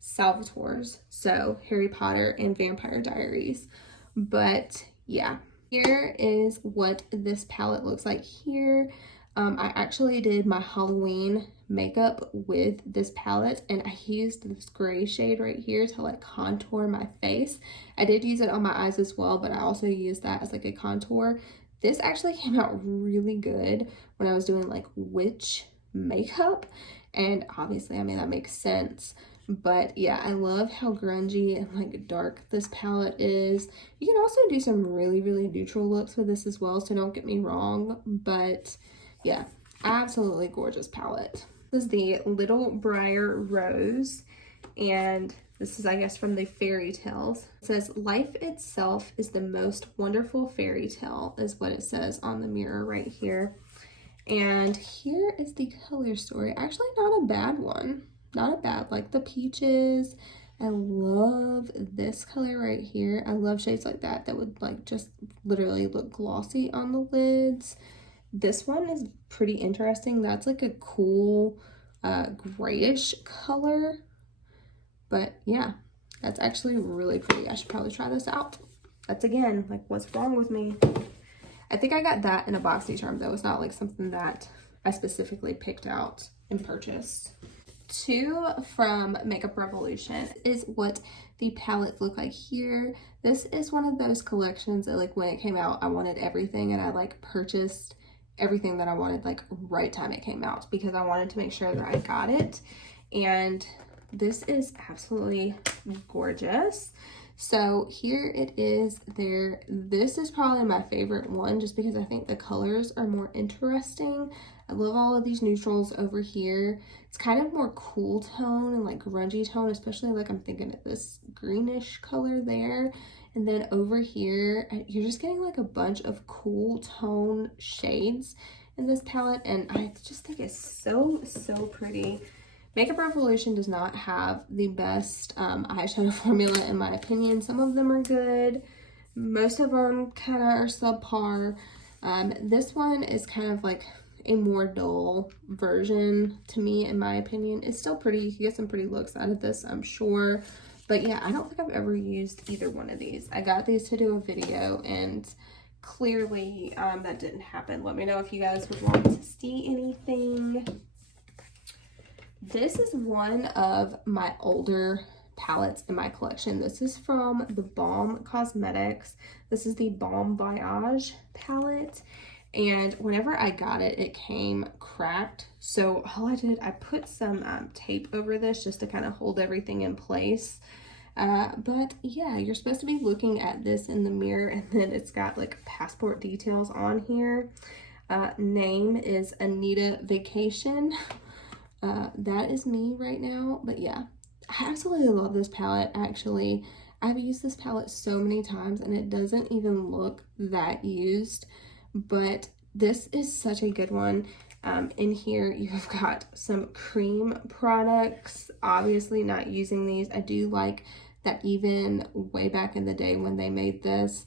Salvatore's, so Harry Potter and Vampire Diaries. But yeah, here is what this palette looks like here. I actually did my Halloween makeup with this palette, and I used this gray shade right here to like contour my face. I did use it on my eyes as well, but I also used that as like a contour. This actually came out really good when I was doing like witch makeup, and obviously, I mean, that makes sense. But yeah, I love how grungy and like dark this palette is. You can also do some really, really neutral looks with this as well, so don't get me wrong. But yeah, absolutely gorgeous palette. This is the Little Briar Rose, and this is, I guess, from the fairy tales. It says, "Life itself is the most wonderful fairy tale," is what it says on the mirror right here. And here is the color story. Actually, not a bad one. Not a bad, like the peaches. I love this color right here. I love shades like that would like just literally look glossy on the lids. This one is pretty interesting. That's like a cool grayish color. But yeah, that's actually really pretty. I should probably try this out. That's again, like, what's wrong with me? I think I got that in a BoxyCharm though. It's not like something that I specifically picked out and purchased. Two from Makeup Revolution is what the palettes look like here. This is one of those collections that like when it came out, I wanted everything, and I like purchased everything that I wanted like right time it came out because I wanted to make sure that I got it. And this is absolutely gorgeous. So here it is there. This is probably my favorite one just because I think the colors are more interesting. I love all of these neutrals over here. It's kind of more cool tone and like grungy tone, especially like I'm thinking of this greenish color there. And then over here, you're just getting like a bunch of cool tone shades in this palette. And I just think it's so, so pretty. Makeup Revolution does not have the best eyeshadow formula in my opinion. Some of them are good. Most of them kind of are subpar. This one is kind of like a more dull version to me in my opinion. It's still pretty. You can get some pretty looks out of this, I'm sure. But yeah, I don't think I've ever used either one of these. I got these to do a video and clearly that didn't happen. Let me know if you guys would want to see anything. This is one of my older palettes in my collection. This is from the Balm Cosmetics. This is the Balm Voyage palette. And whenever I got it, it came cracked. So all I did, I put some tape over this just to kind of hold everything in place. But yeah, you're supposed to be looking at this in the mirror, and then it's got like passport details on here. Name is Anita Vacation. That is me right now. But yeah, I absolutely love this palette. Actually, I've used this palette so many times and it doesn't even look that used, but this is such a good one. In here you've got some cream products. Obviously not using these. I do like that even way back in the day when they made this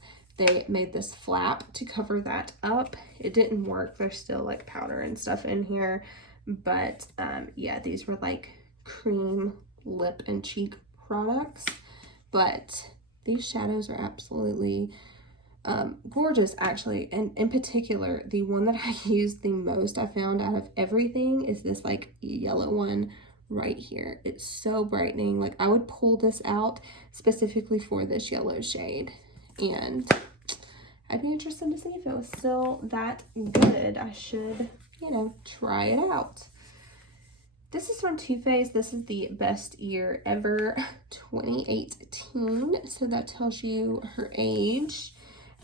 flap to cover that up. It didn't work. There's still like powder and stuff in here, but yeah, these were like cream lip and cheek products. But these shadows are absolutely gorgeous, actually. And in particular, the one that I used the most, I found out of everything, is this like yellow one right here. It's so brightening. Like I would pull this out specifically for this yellow shade, and I'd be interested to see if it was still that good. I should, you know, try it out. This is from Too Faced. This is the Best Year Ever 2018. So that tells you her age.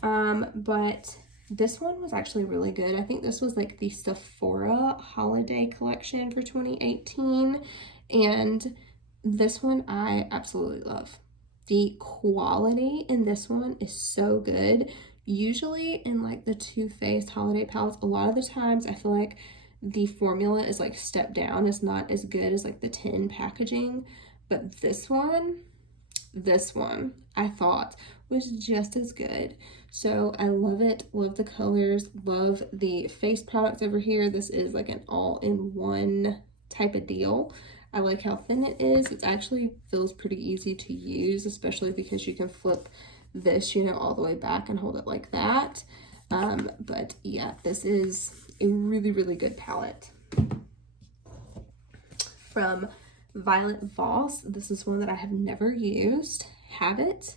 But this one was actually really good. I think this was like the Sephora holiday collection for 2018. And this one I absolutely love. The quality in this one is so good. Usually in like the Too Faced holiday palettes, a lot of the times I feel like the formula is like stepped down. It's not as good as like the tin packaging, but this one I thought was just as good. So I love it, love the colors, love the face products over here. This is like an all-in-one type of deal. I like how thin it is. It actually feels pretty easy to use, especially because you can flip this, you know, all the way back and hold it like that. But yeah, this is a really, really good palette. From Violet Voss, this is one that I have never used. Have it.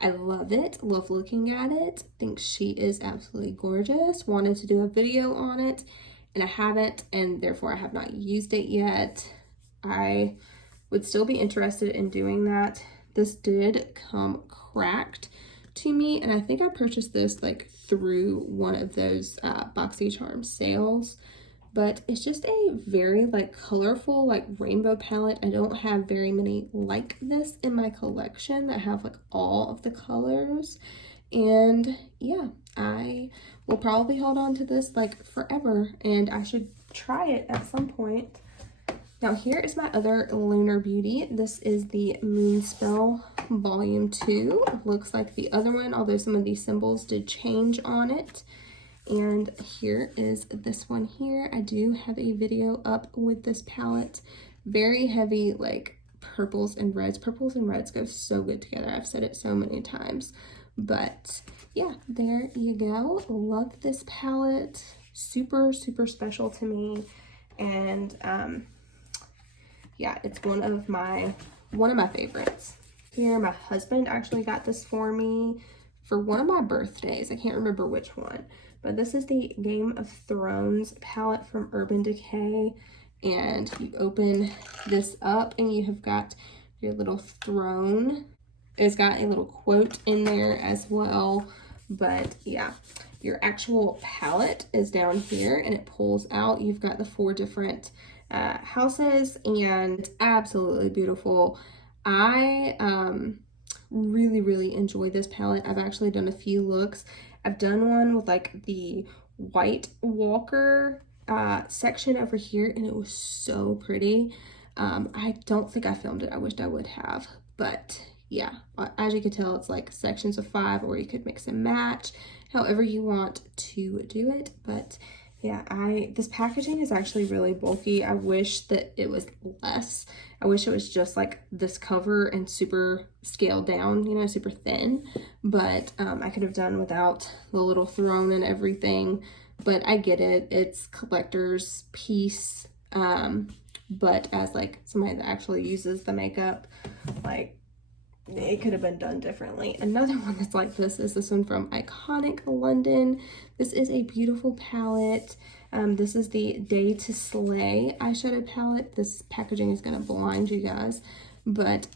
I love it. Love looking at it. Think she is absolutely gorgeous. Wanted to do a video on it, and I haven't, and therefore I have not used it yet. I would still be interested in doing that. This did come cracked to me, and I think I purchased this like through one of those BoxyCharm sales. But it's just a very like colorful like rainbow palette. I don't have very many like this in my collection that have like all of the colors. And yeah, I will probably hold on to this like forever, and I should try it at some point. Now here is my other Lunar Beauty. This is the Moonspell Volume 2. Looks like the other one, although some of these symbols did change on it. And here is this one here. I do have a video up with this palette. Very heavy, like purples and reds. Purples and reds go so good together. I've said it so many times. But yeah, there you go. Love this palette. Super, super special to me. And yeah, it's one of my favorites. Here, my husband actually got this for me for one of my birthdays. I can't remember which one. But this is the Game of Thrones palette from Urban Decay. And you open this up and you have got your little throne. It's got a little quote in there as well. But yeah, your actual palette is down here and it pulls out. You've got the 4 different houses, and it's absolutely beautiful. I really, really enjoy this palette. I've actually done a few looks. I've done one with like the White Walker section over here, and it was so pretty. I don't think I filmed it. I wished I would have, but yeah, as you can tell, it's like sections of 5, or you could mix and match however you want to do it. But yeah, this packaging is actually really bulky. I wish that it was less. I wish it was just like this cover and super scaled down, you know, super thin. But I could have done without the little throne and everything. But I get it. It's collector's piece. But as like somebody that actually uses the makeup, like it could have been done differently. Another one that's like this is this one from Iconic London. This is a beautiful palette. This is the Day to Slay eyeshadow palette. This packaging is going to blind you guys. But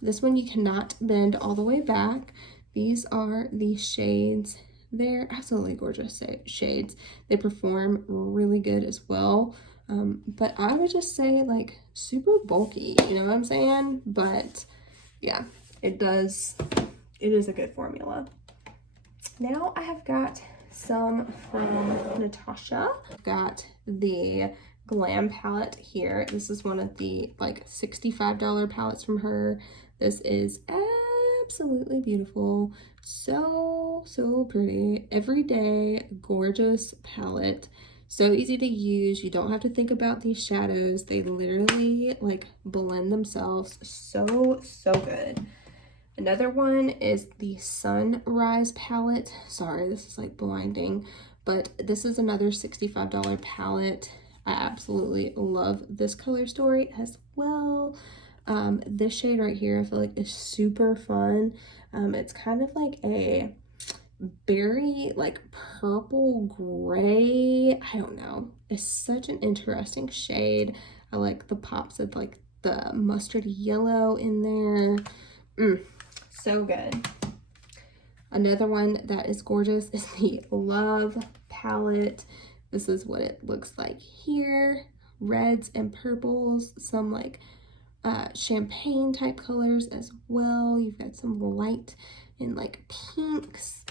this one you cannot bend all the way back. These are the shades They're absolutely gorgeous shades. They perform really good as well. But I would just say like super bulky, you know what I'm saying? But yeah, it is a good formula. Now I have got some from Natasha. I've got the Glam palette here. This is one of the like $65 palettes from her. This is absolutely beautiful. So pretty. Everyday gorgeous palette. So easy to use. You don't have to think about these shadows. They literally like blend themselves so good. Another one is the Sunrise palette. Sorry, this is like blinding, but this is another $65 palette. I absolutely love this color story as well. This shade right here I feel like is super fun. It's kind of like a berry, like purple gray. I don't know. It's such an interesting shade. I like the pops of like the mustardy yellow in there. So good. Another one that is gorgeous is the Love palette. This is what it looks like here. Reds and purples, some like champagne type colors as well. You've got some light and like pinks.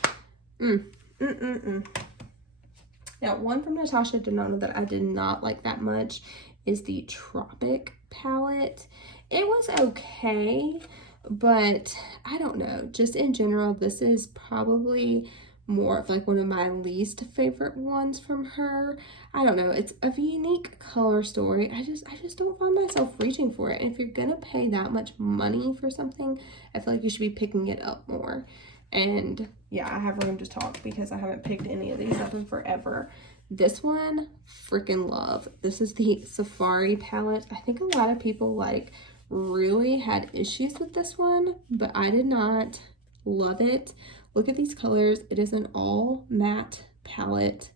Now, one from Natasha Denona that I did not like that much is the Tropic palette. It was okay, but I don't know. Just in general, this is probably more of like one of my least favorite ones from her. I don't know. It's a unique color story. I just don't find myself reaching for it. And if you're gonna pay that much money for something, I feel like you should be picking it up more. And yeah, I have room to talk because I haven't picked any of these up in forever. This one, freaking love. This is the Safari palette. I think a lot of people like really had issues with this one, but I did not. Love it. Look at these colors. It is an all matte palette.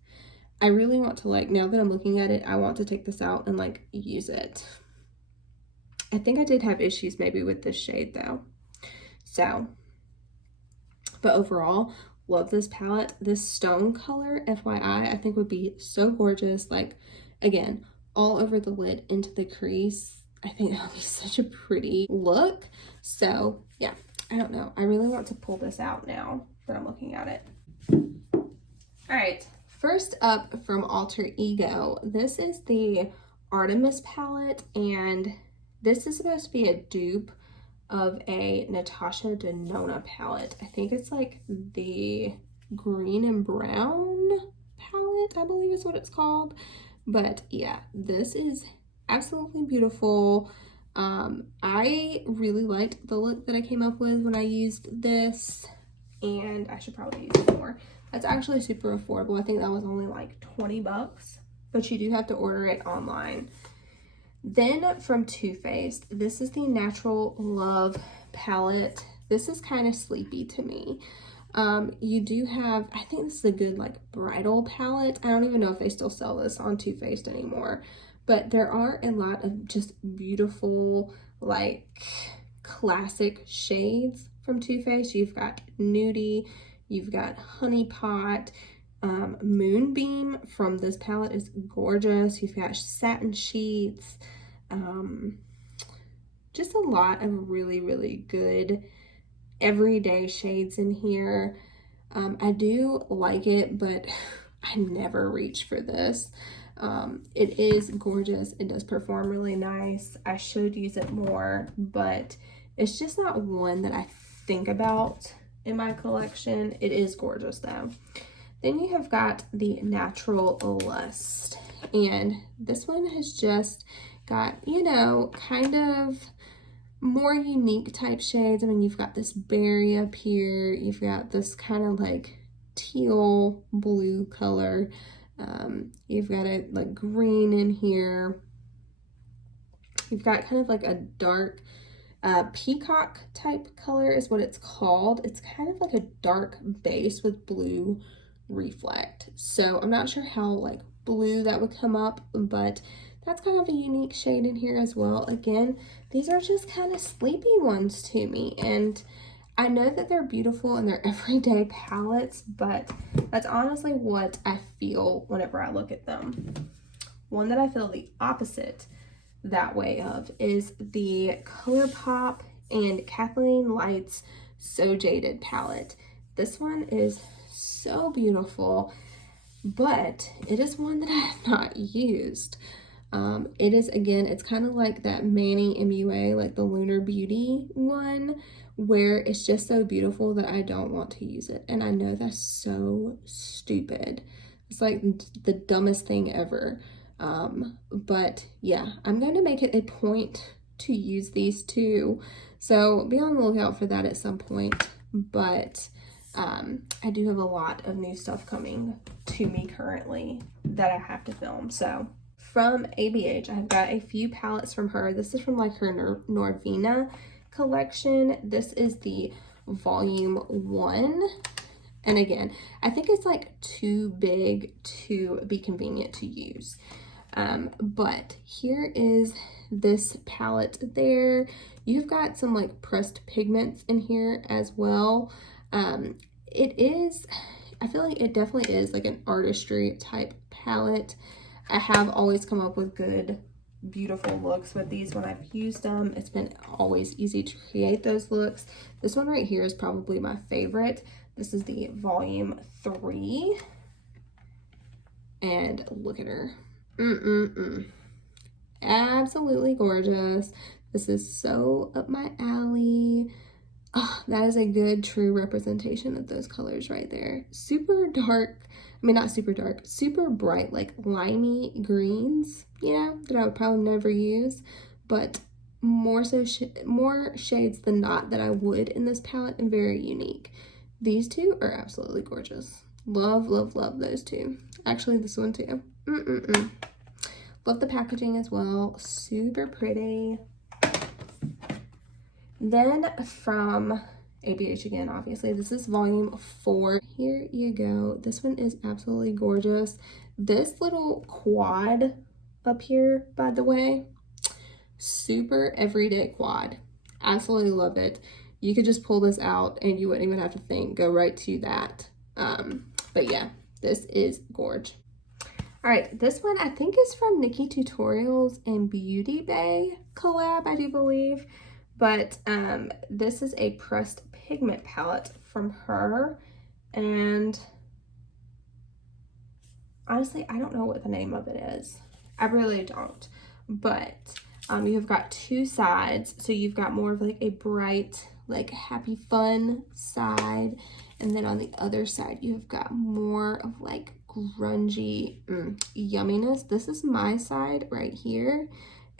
I really want to like, now that I'm looking at it, I want to take this out and like use it. I think I did have issues maybe with this shade though. So, but overall, love this palette. This stone color, FYI, I think would be so gorgeous. Like, again, all over the lid into the crease. I think that would be such a pretty look. So, yeah, I don't know. I really want to pull this out now that I'm looking at it. All right, first up from Alter Ego, this is the Artemis palette, and this is supposed to be a dupe of a Natasha Denona palette. I think it's like the green and brown palette, I believe is what it's called. But yeah, this is absolutely beautiful. I really liked the look that I came up with when I used this, and I should probably use it more. That's actually super affordable. I think that was only like 20 bucks, but you do have to order it online. Then from Too Faced, this is the Natural Love palette. This is kind of sleepy to me. You do have, I think this is a good like bridal palette. I don't even know if they still sell this on Too Faced anymore, but there are a lot of just beautiful like classic shades from Too Faced. You've got Nudie, you've got Honey Pot, Moonbeam from this palette is gorgeous. You've got Satin Sheets, just a lot of really good everyday shades in here. I do like it, but I never reach for this. It is gorgeous. It does perform really nice. I should use it more, but it's just not one that I think about in my collection. It is gorgeous though. Then you have got the Natural Lust, and this one has just got, you know, kind of more unique type shades. I mean, you've got this berry up here, you've got this kind of like teal blue color, you've got a like green in here, you've got kind of like a dark peacock type color is what it's called. It's kind of like a dark base with blue reflect. So I'm not sure how like blue that would come up, but that's kind of a unique shade in here as well. Again, these are just kind of sleepy ones to me, and I know that they're beautiful and they're everyday palettes, but that's honestly what I feel whenever I look at them. One that I feel the opposite that way of is the ColourPop and Kathleen Light's So Jaded palette. This one is so beautiful, but it is one that I have not used. It is, again, it's kind of like that Manny MUA, like the Lunar Beauty one, where it's just so beautiful that I don't want to use it. And I know that's so stupid. It's like the dumbest thing ever. But yeah, I'm going to make it a point to use these two. So be on the lookout for that at some point. But I do have a lot of new stuff coming to me currently that I have to film. So from ABH, I've got a few palettes from her. This is from like her Norvina collection. This is the volume 1. And again, I think it's like too big to be convenient to use. But here is this palette there. You've got some like pressed pigments in here as well. It is, I feel like it definitely is like an artistry type palette. I have always come up with good, beautiful looks with these when I've used them. It's been always easy to create those looks. This one right here is probably my favorite. This is the volume 3. And look at her. Absolutely gorgeous. This is so up my alley. Oh, that is a good true representation of those colors right there. Super dark, I mean not super dark, super bright, like limey greens, you know, that I would probably never use, but more so more shades than not that I would in this palette, and very unique. These two are absolutely gorgeous. Love, love, love those two. Actually, this one too. Love the packaging as well. Super pretty. Then from ABH again, obviously, this is volume 4. Here you go. This one is absolutely gorgeous. This little quad up here, by the way, super everyday quad. Absolutely love it. You could just pull this out and you wouldn't even have to think. Go right to that. But yeah, this is gorge. All right, this one I think is from Nikki Tutorials and Beauty Bay collab, I do believe. But this is a pressed pigment palette from her, and honestly, I don't know what the name of it is. I really don't. But you've got two sides, so you've got more of like a bright, like happy fun side, and then on the other side you've got more of like grungy yumminess. This is my side right here.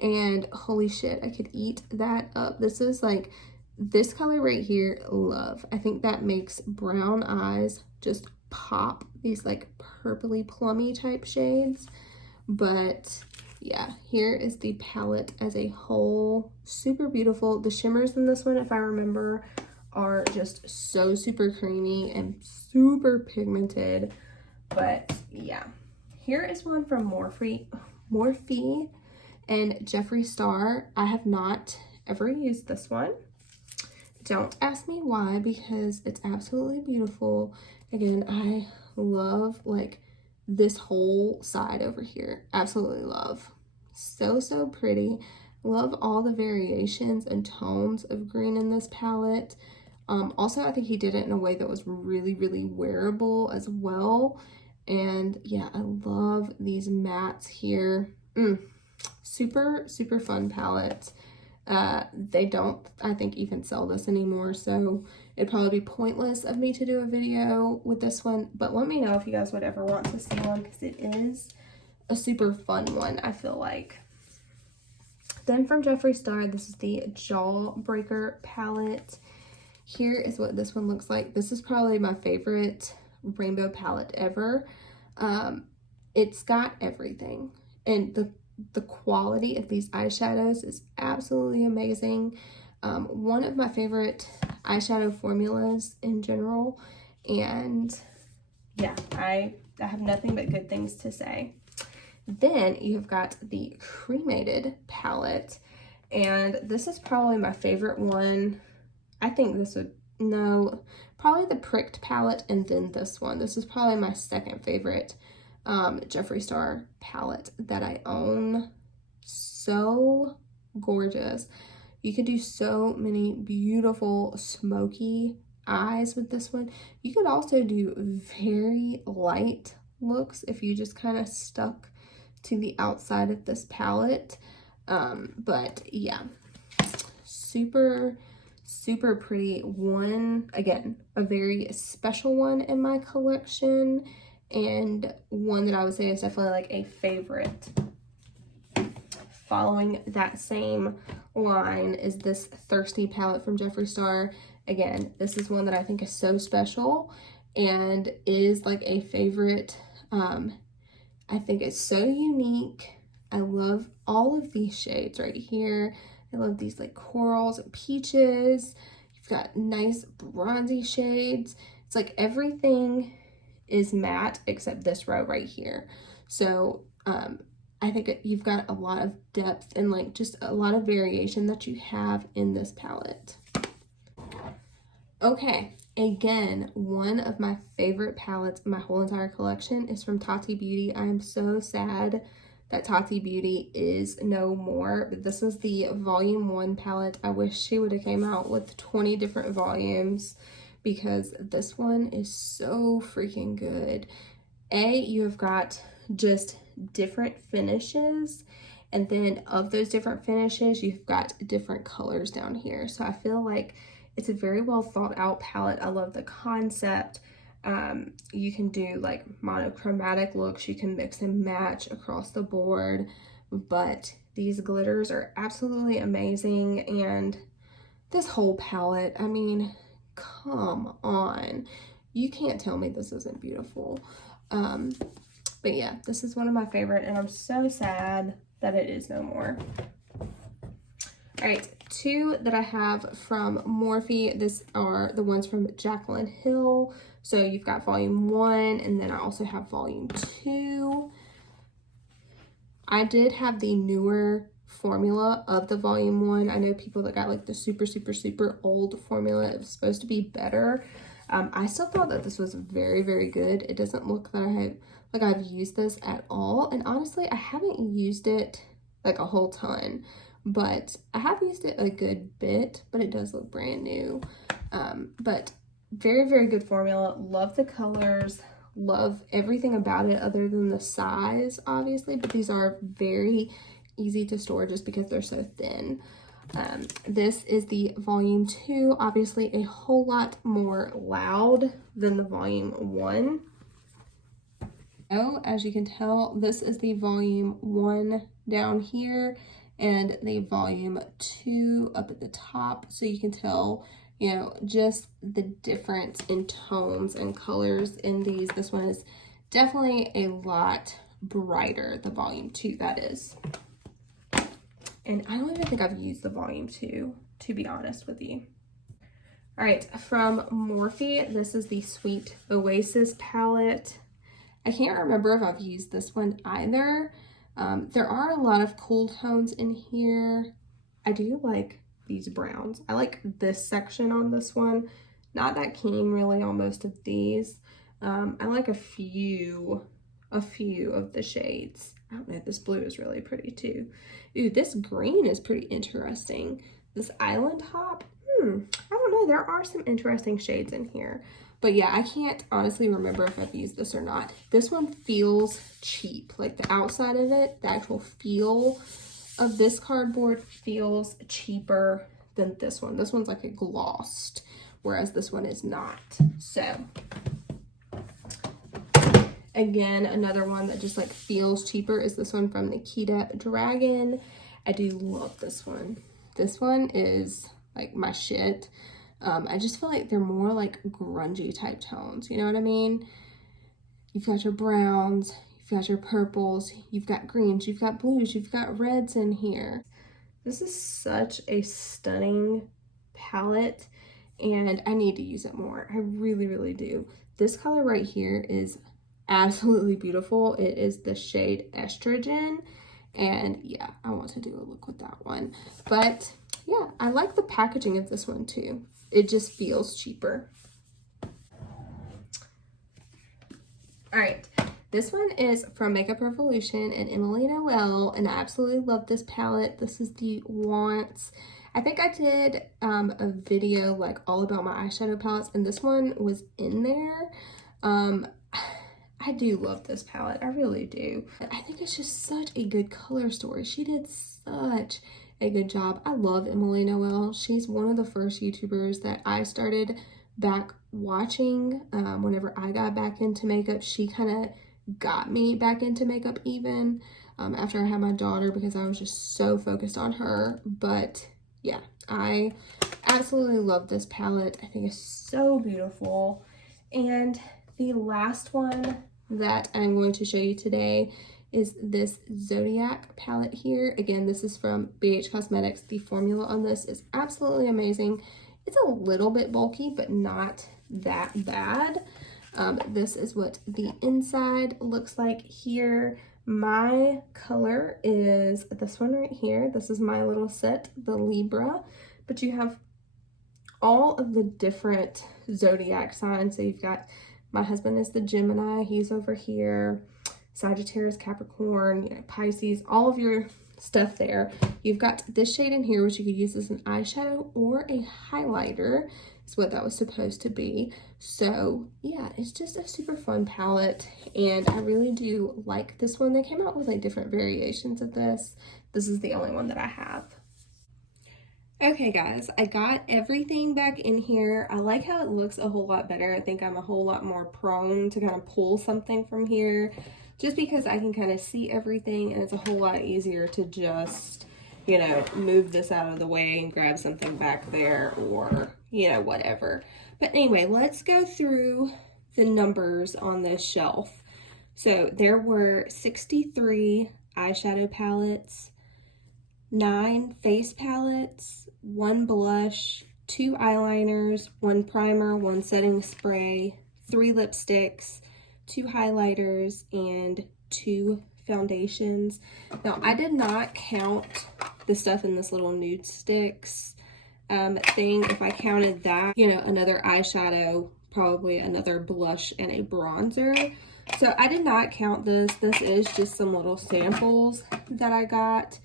And holy shit, I could eat that up. This is like, this color right here, love. I think that makes brown eyes just pop, these like purpley plummy type shades. But yeah, here is the palette as a whole. Super beautiful. The shimmers in this one, if I remember, are just so super creamy and super pigmented. But yeah, here is one from Morphe and Jeffree Star. I have not ever used this one. Don't ask me why, because it's absolutely beautiful. Again, I love like this whole side over here. Absolutely love. So, so pretty. Love all the variations and tones of green in this palette. Also, I think he did it in a way that was really, really wearable as well. And yeah, I love these mattes here. Super, super fun palette. They don't, I think, even sell this anymore, so it'd probably be pointless of me to do a video with this one, but let me know if you guys would ever want to see one, because it is a super fun one, I feel like. Then from Jeffree Star, this is the Jawbreaker palette. Here is what this one looks like. This is probably my favorite rainbow palette ever. It's got everything, and the quality of these eyeshadows is absolutely amazing. One of my favorite eyeshadow formulas in general, and yeah, I have nothing but good things to say. Then you've got the Cremated palette, and this is probably my favorite one. I think this would no, probably the Pricked palette and then this one. This is probably my second favorite Jeffree Star palette that I own. So gorgeous. You could do so many beautiful smoky eyes with this one. You could also do very light looks if you just kind of stuck to the outside of this palette. But yeah, super pretty one. Again, a very special one in my collection, and one that I would say is definitely like a favorite. Following that same line is this Thirsty palette from Jeffree Star. Again, this is one that I think is so special and is like a favorite. I think it's so unique. I love all of these shades right here. I love these like corals and peaches. You've got nice bronzy shades. It's like everything is matte except this row right here. So I think you've got a lot of depth and like just a lot of variation that you have in this palette. Okay, again, one of my favorite palettes in my whole entire collection is from Tati Beauty. I am so sad that Tati Beauty is no more, but this is the volume 1 palette. I wish she would have came out with 20 different volumes because this one is so freaking good. You have got just different finishes, and then of those different finishes you've got different colors down here. So I feel like it's a very well thought out palette. I love the concept. You can do like monochromatic looks, you can mix and match across the board, but these glitters are absolutely amazing. And this whole palette, I mean, come on, you can't tell me this isn't beautiful. But yeah, this is one of my favorite, and I'm so sad that it is no more. All right, two that I have from Morphe. This are the ones from Jaclyn Hill. So you've got volume 1, and then I also have volume 2. I did have the newer formula of the volume 1. I know people that got like the super old formula. It was supposed to be better. I still thought that this was very good. It doesn't look that I've used this at all, and honestly I haven't used it like a whole ton, but I have used it a good bit, but it does look brand new. But very good formula. Love the colors, love everything about it other than the size, obviously, but these are very easy to store just because they're so thin. This is the volume 2, obviously a whole lot more loud than the volume 1. So as you can tell, this is the volume 1 down here and the volume 2 up at the top. So you can tell, you know, just the difference in tones and colors in these. This one is definitely a lot brighter, the volume 2 that is. And I don't even think I've used the volume 2, to be honest with you. All right, from Morphe, this is the Sweet Oasis palette. I can't remember if I've used this one either. There are a lot of cool tones in here. I do like these browns. I like this section on this one. Not that keen really on most of these. I like a few of the shades. I don't know, this blue is really pretty too. Ooh, this green is pretty interesting. This island hop, I don't know, there are some interesting shades in here. But yeah, I can't honestly remember if I've used this or not. This one feels cheap. Like the outside of it, the actual feel of this cardboard feels cheaper than this one. This one's like a glossed, whereas this one is not. So again, another one that just like feels cheaper is this one from Nikita Dragon. I do love this one. This one is like my shit. I just feel like they're more like grungy type tones, you know what I mean? You've got your browns, you've got your purples, you've got greens, you've got blues, you've got reds in here. This is such a stunning palette, and I need to use it more. I really do. This color right here is absolutely beautiful. It is the shade Estrogen, and yeah, I want to do a look with that one. But yeah, I like the packaging of this one too. it just feels cheaper. All right, this one is from Makeup Revolution and Emily Noel, and I absolutely love this palette. This is the Wants. I think I did a video like all about my eyeshadow palettes, and this one was in there. I do love this palette, I really do. I think it's just such a good color story. She did such a good job. I love Emily Noel. She's one of the first YouTubers that I started back watching whenever I got back into makeup. She kind of got me back into makeup even after I had my daughter, because I was just so focused on her. But yeah, I absolutely love this palette. I think it's so beautiful. And the last one that I'm going to show you today is this Zodiac palette here. Again, this is from BH Cosmetics. The formula on this is absolutely amazing. It's a little bit bulky, but not that bad. This is what the inside looks like here. My color is this one right here. This is my little set, the Libra, but you have all of the different zodiac signs. So you've got, my husband is the Gemini, he's over here, Sagittarius, Capricorn, you know, Pisces, all of your stuff there. You've got this shade in here, which you could use as an eyeshadow or a highlighter, is what that was supposed to be. So yeah, it's just a super fun palette, and I really do like this one. They came out with like different variations of this. This is the only one that I have. Okay guys, I got everything back in here. I like how it looks a whole lot better. I think I'm a whole lot more prone to kind of pull something from here, just because I can kind of see everything, and it's a whole lot easier to just, you know, move this out of the way and grab something back there, or, you know, whatever. But anyway, let's go through the numbers on this shelf. So there were 63 eyeshadow palettes, 9 face palettes, 1 blush, 2 eyeliners, 1 primer, 1 setting spray, 3 lipsticks, 2 highlighters, and 2 foundations. Now, I did not count the stuff in this little nude sticks thing. If I counted that, you know, another eyeshadow, probably another blush, and a bronzer. So I did not count this. This is just some little samples that I got.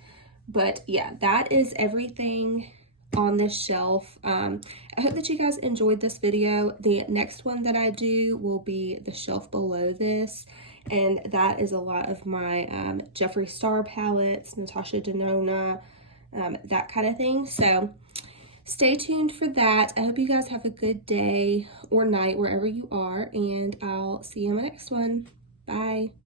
But yeah, that is everything on this shelf. I hope that you guys enjoyed this video. The next one that I do will be the shelf below this, and that is a lot of my Jeffree Star palettes, Natasha Denona, that kind of thing. So stay tuned for that. I hope you guys have a good day or night wherever you are, and I'll see you in my next one. Bye.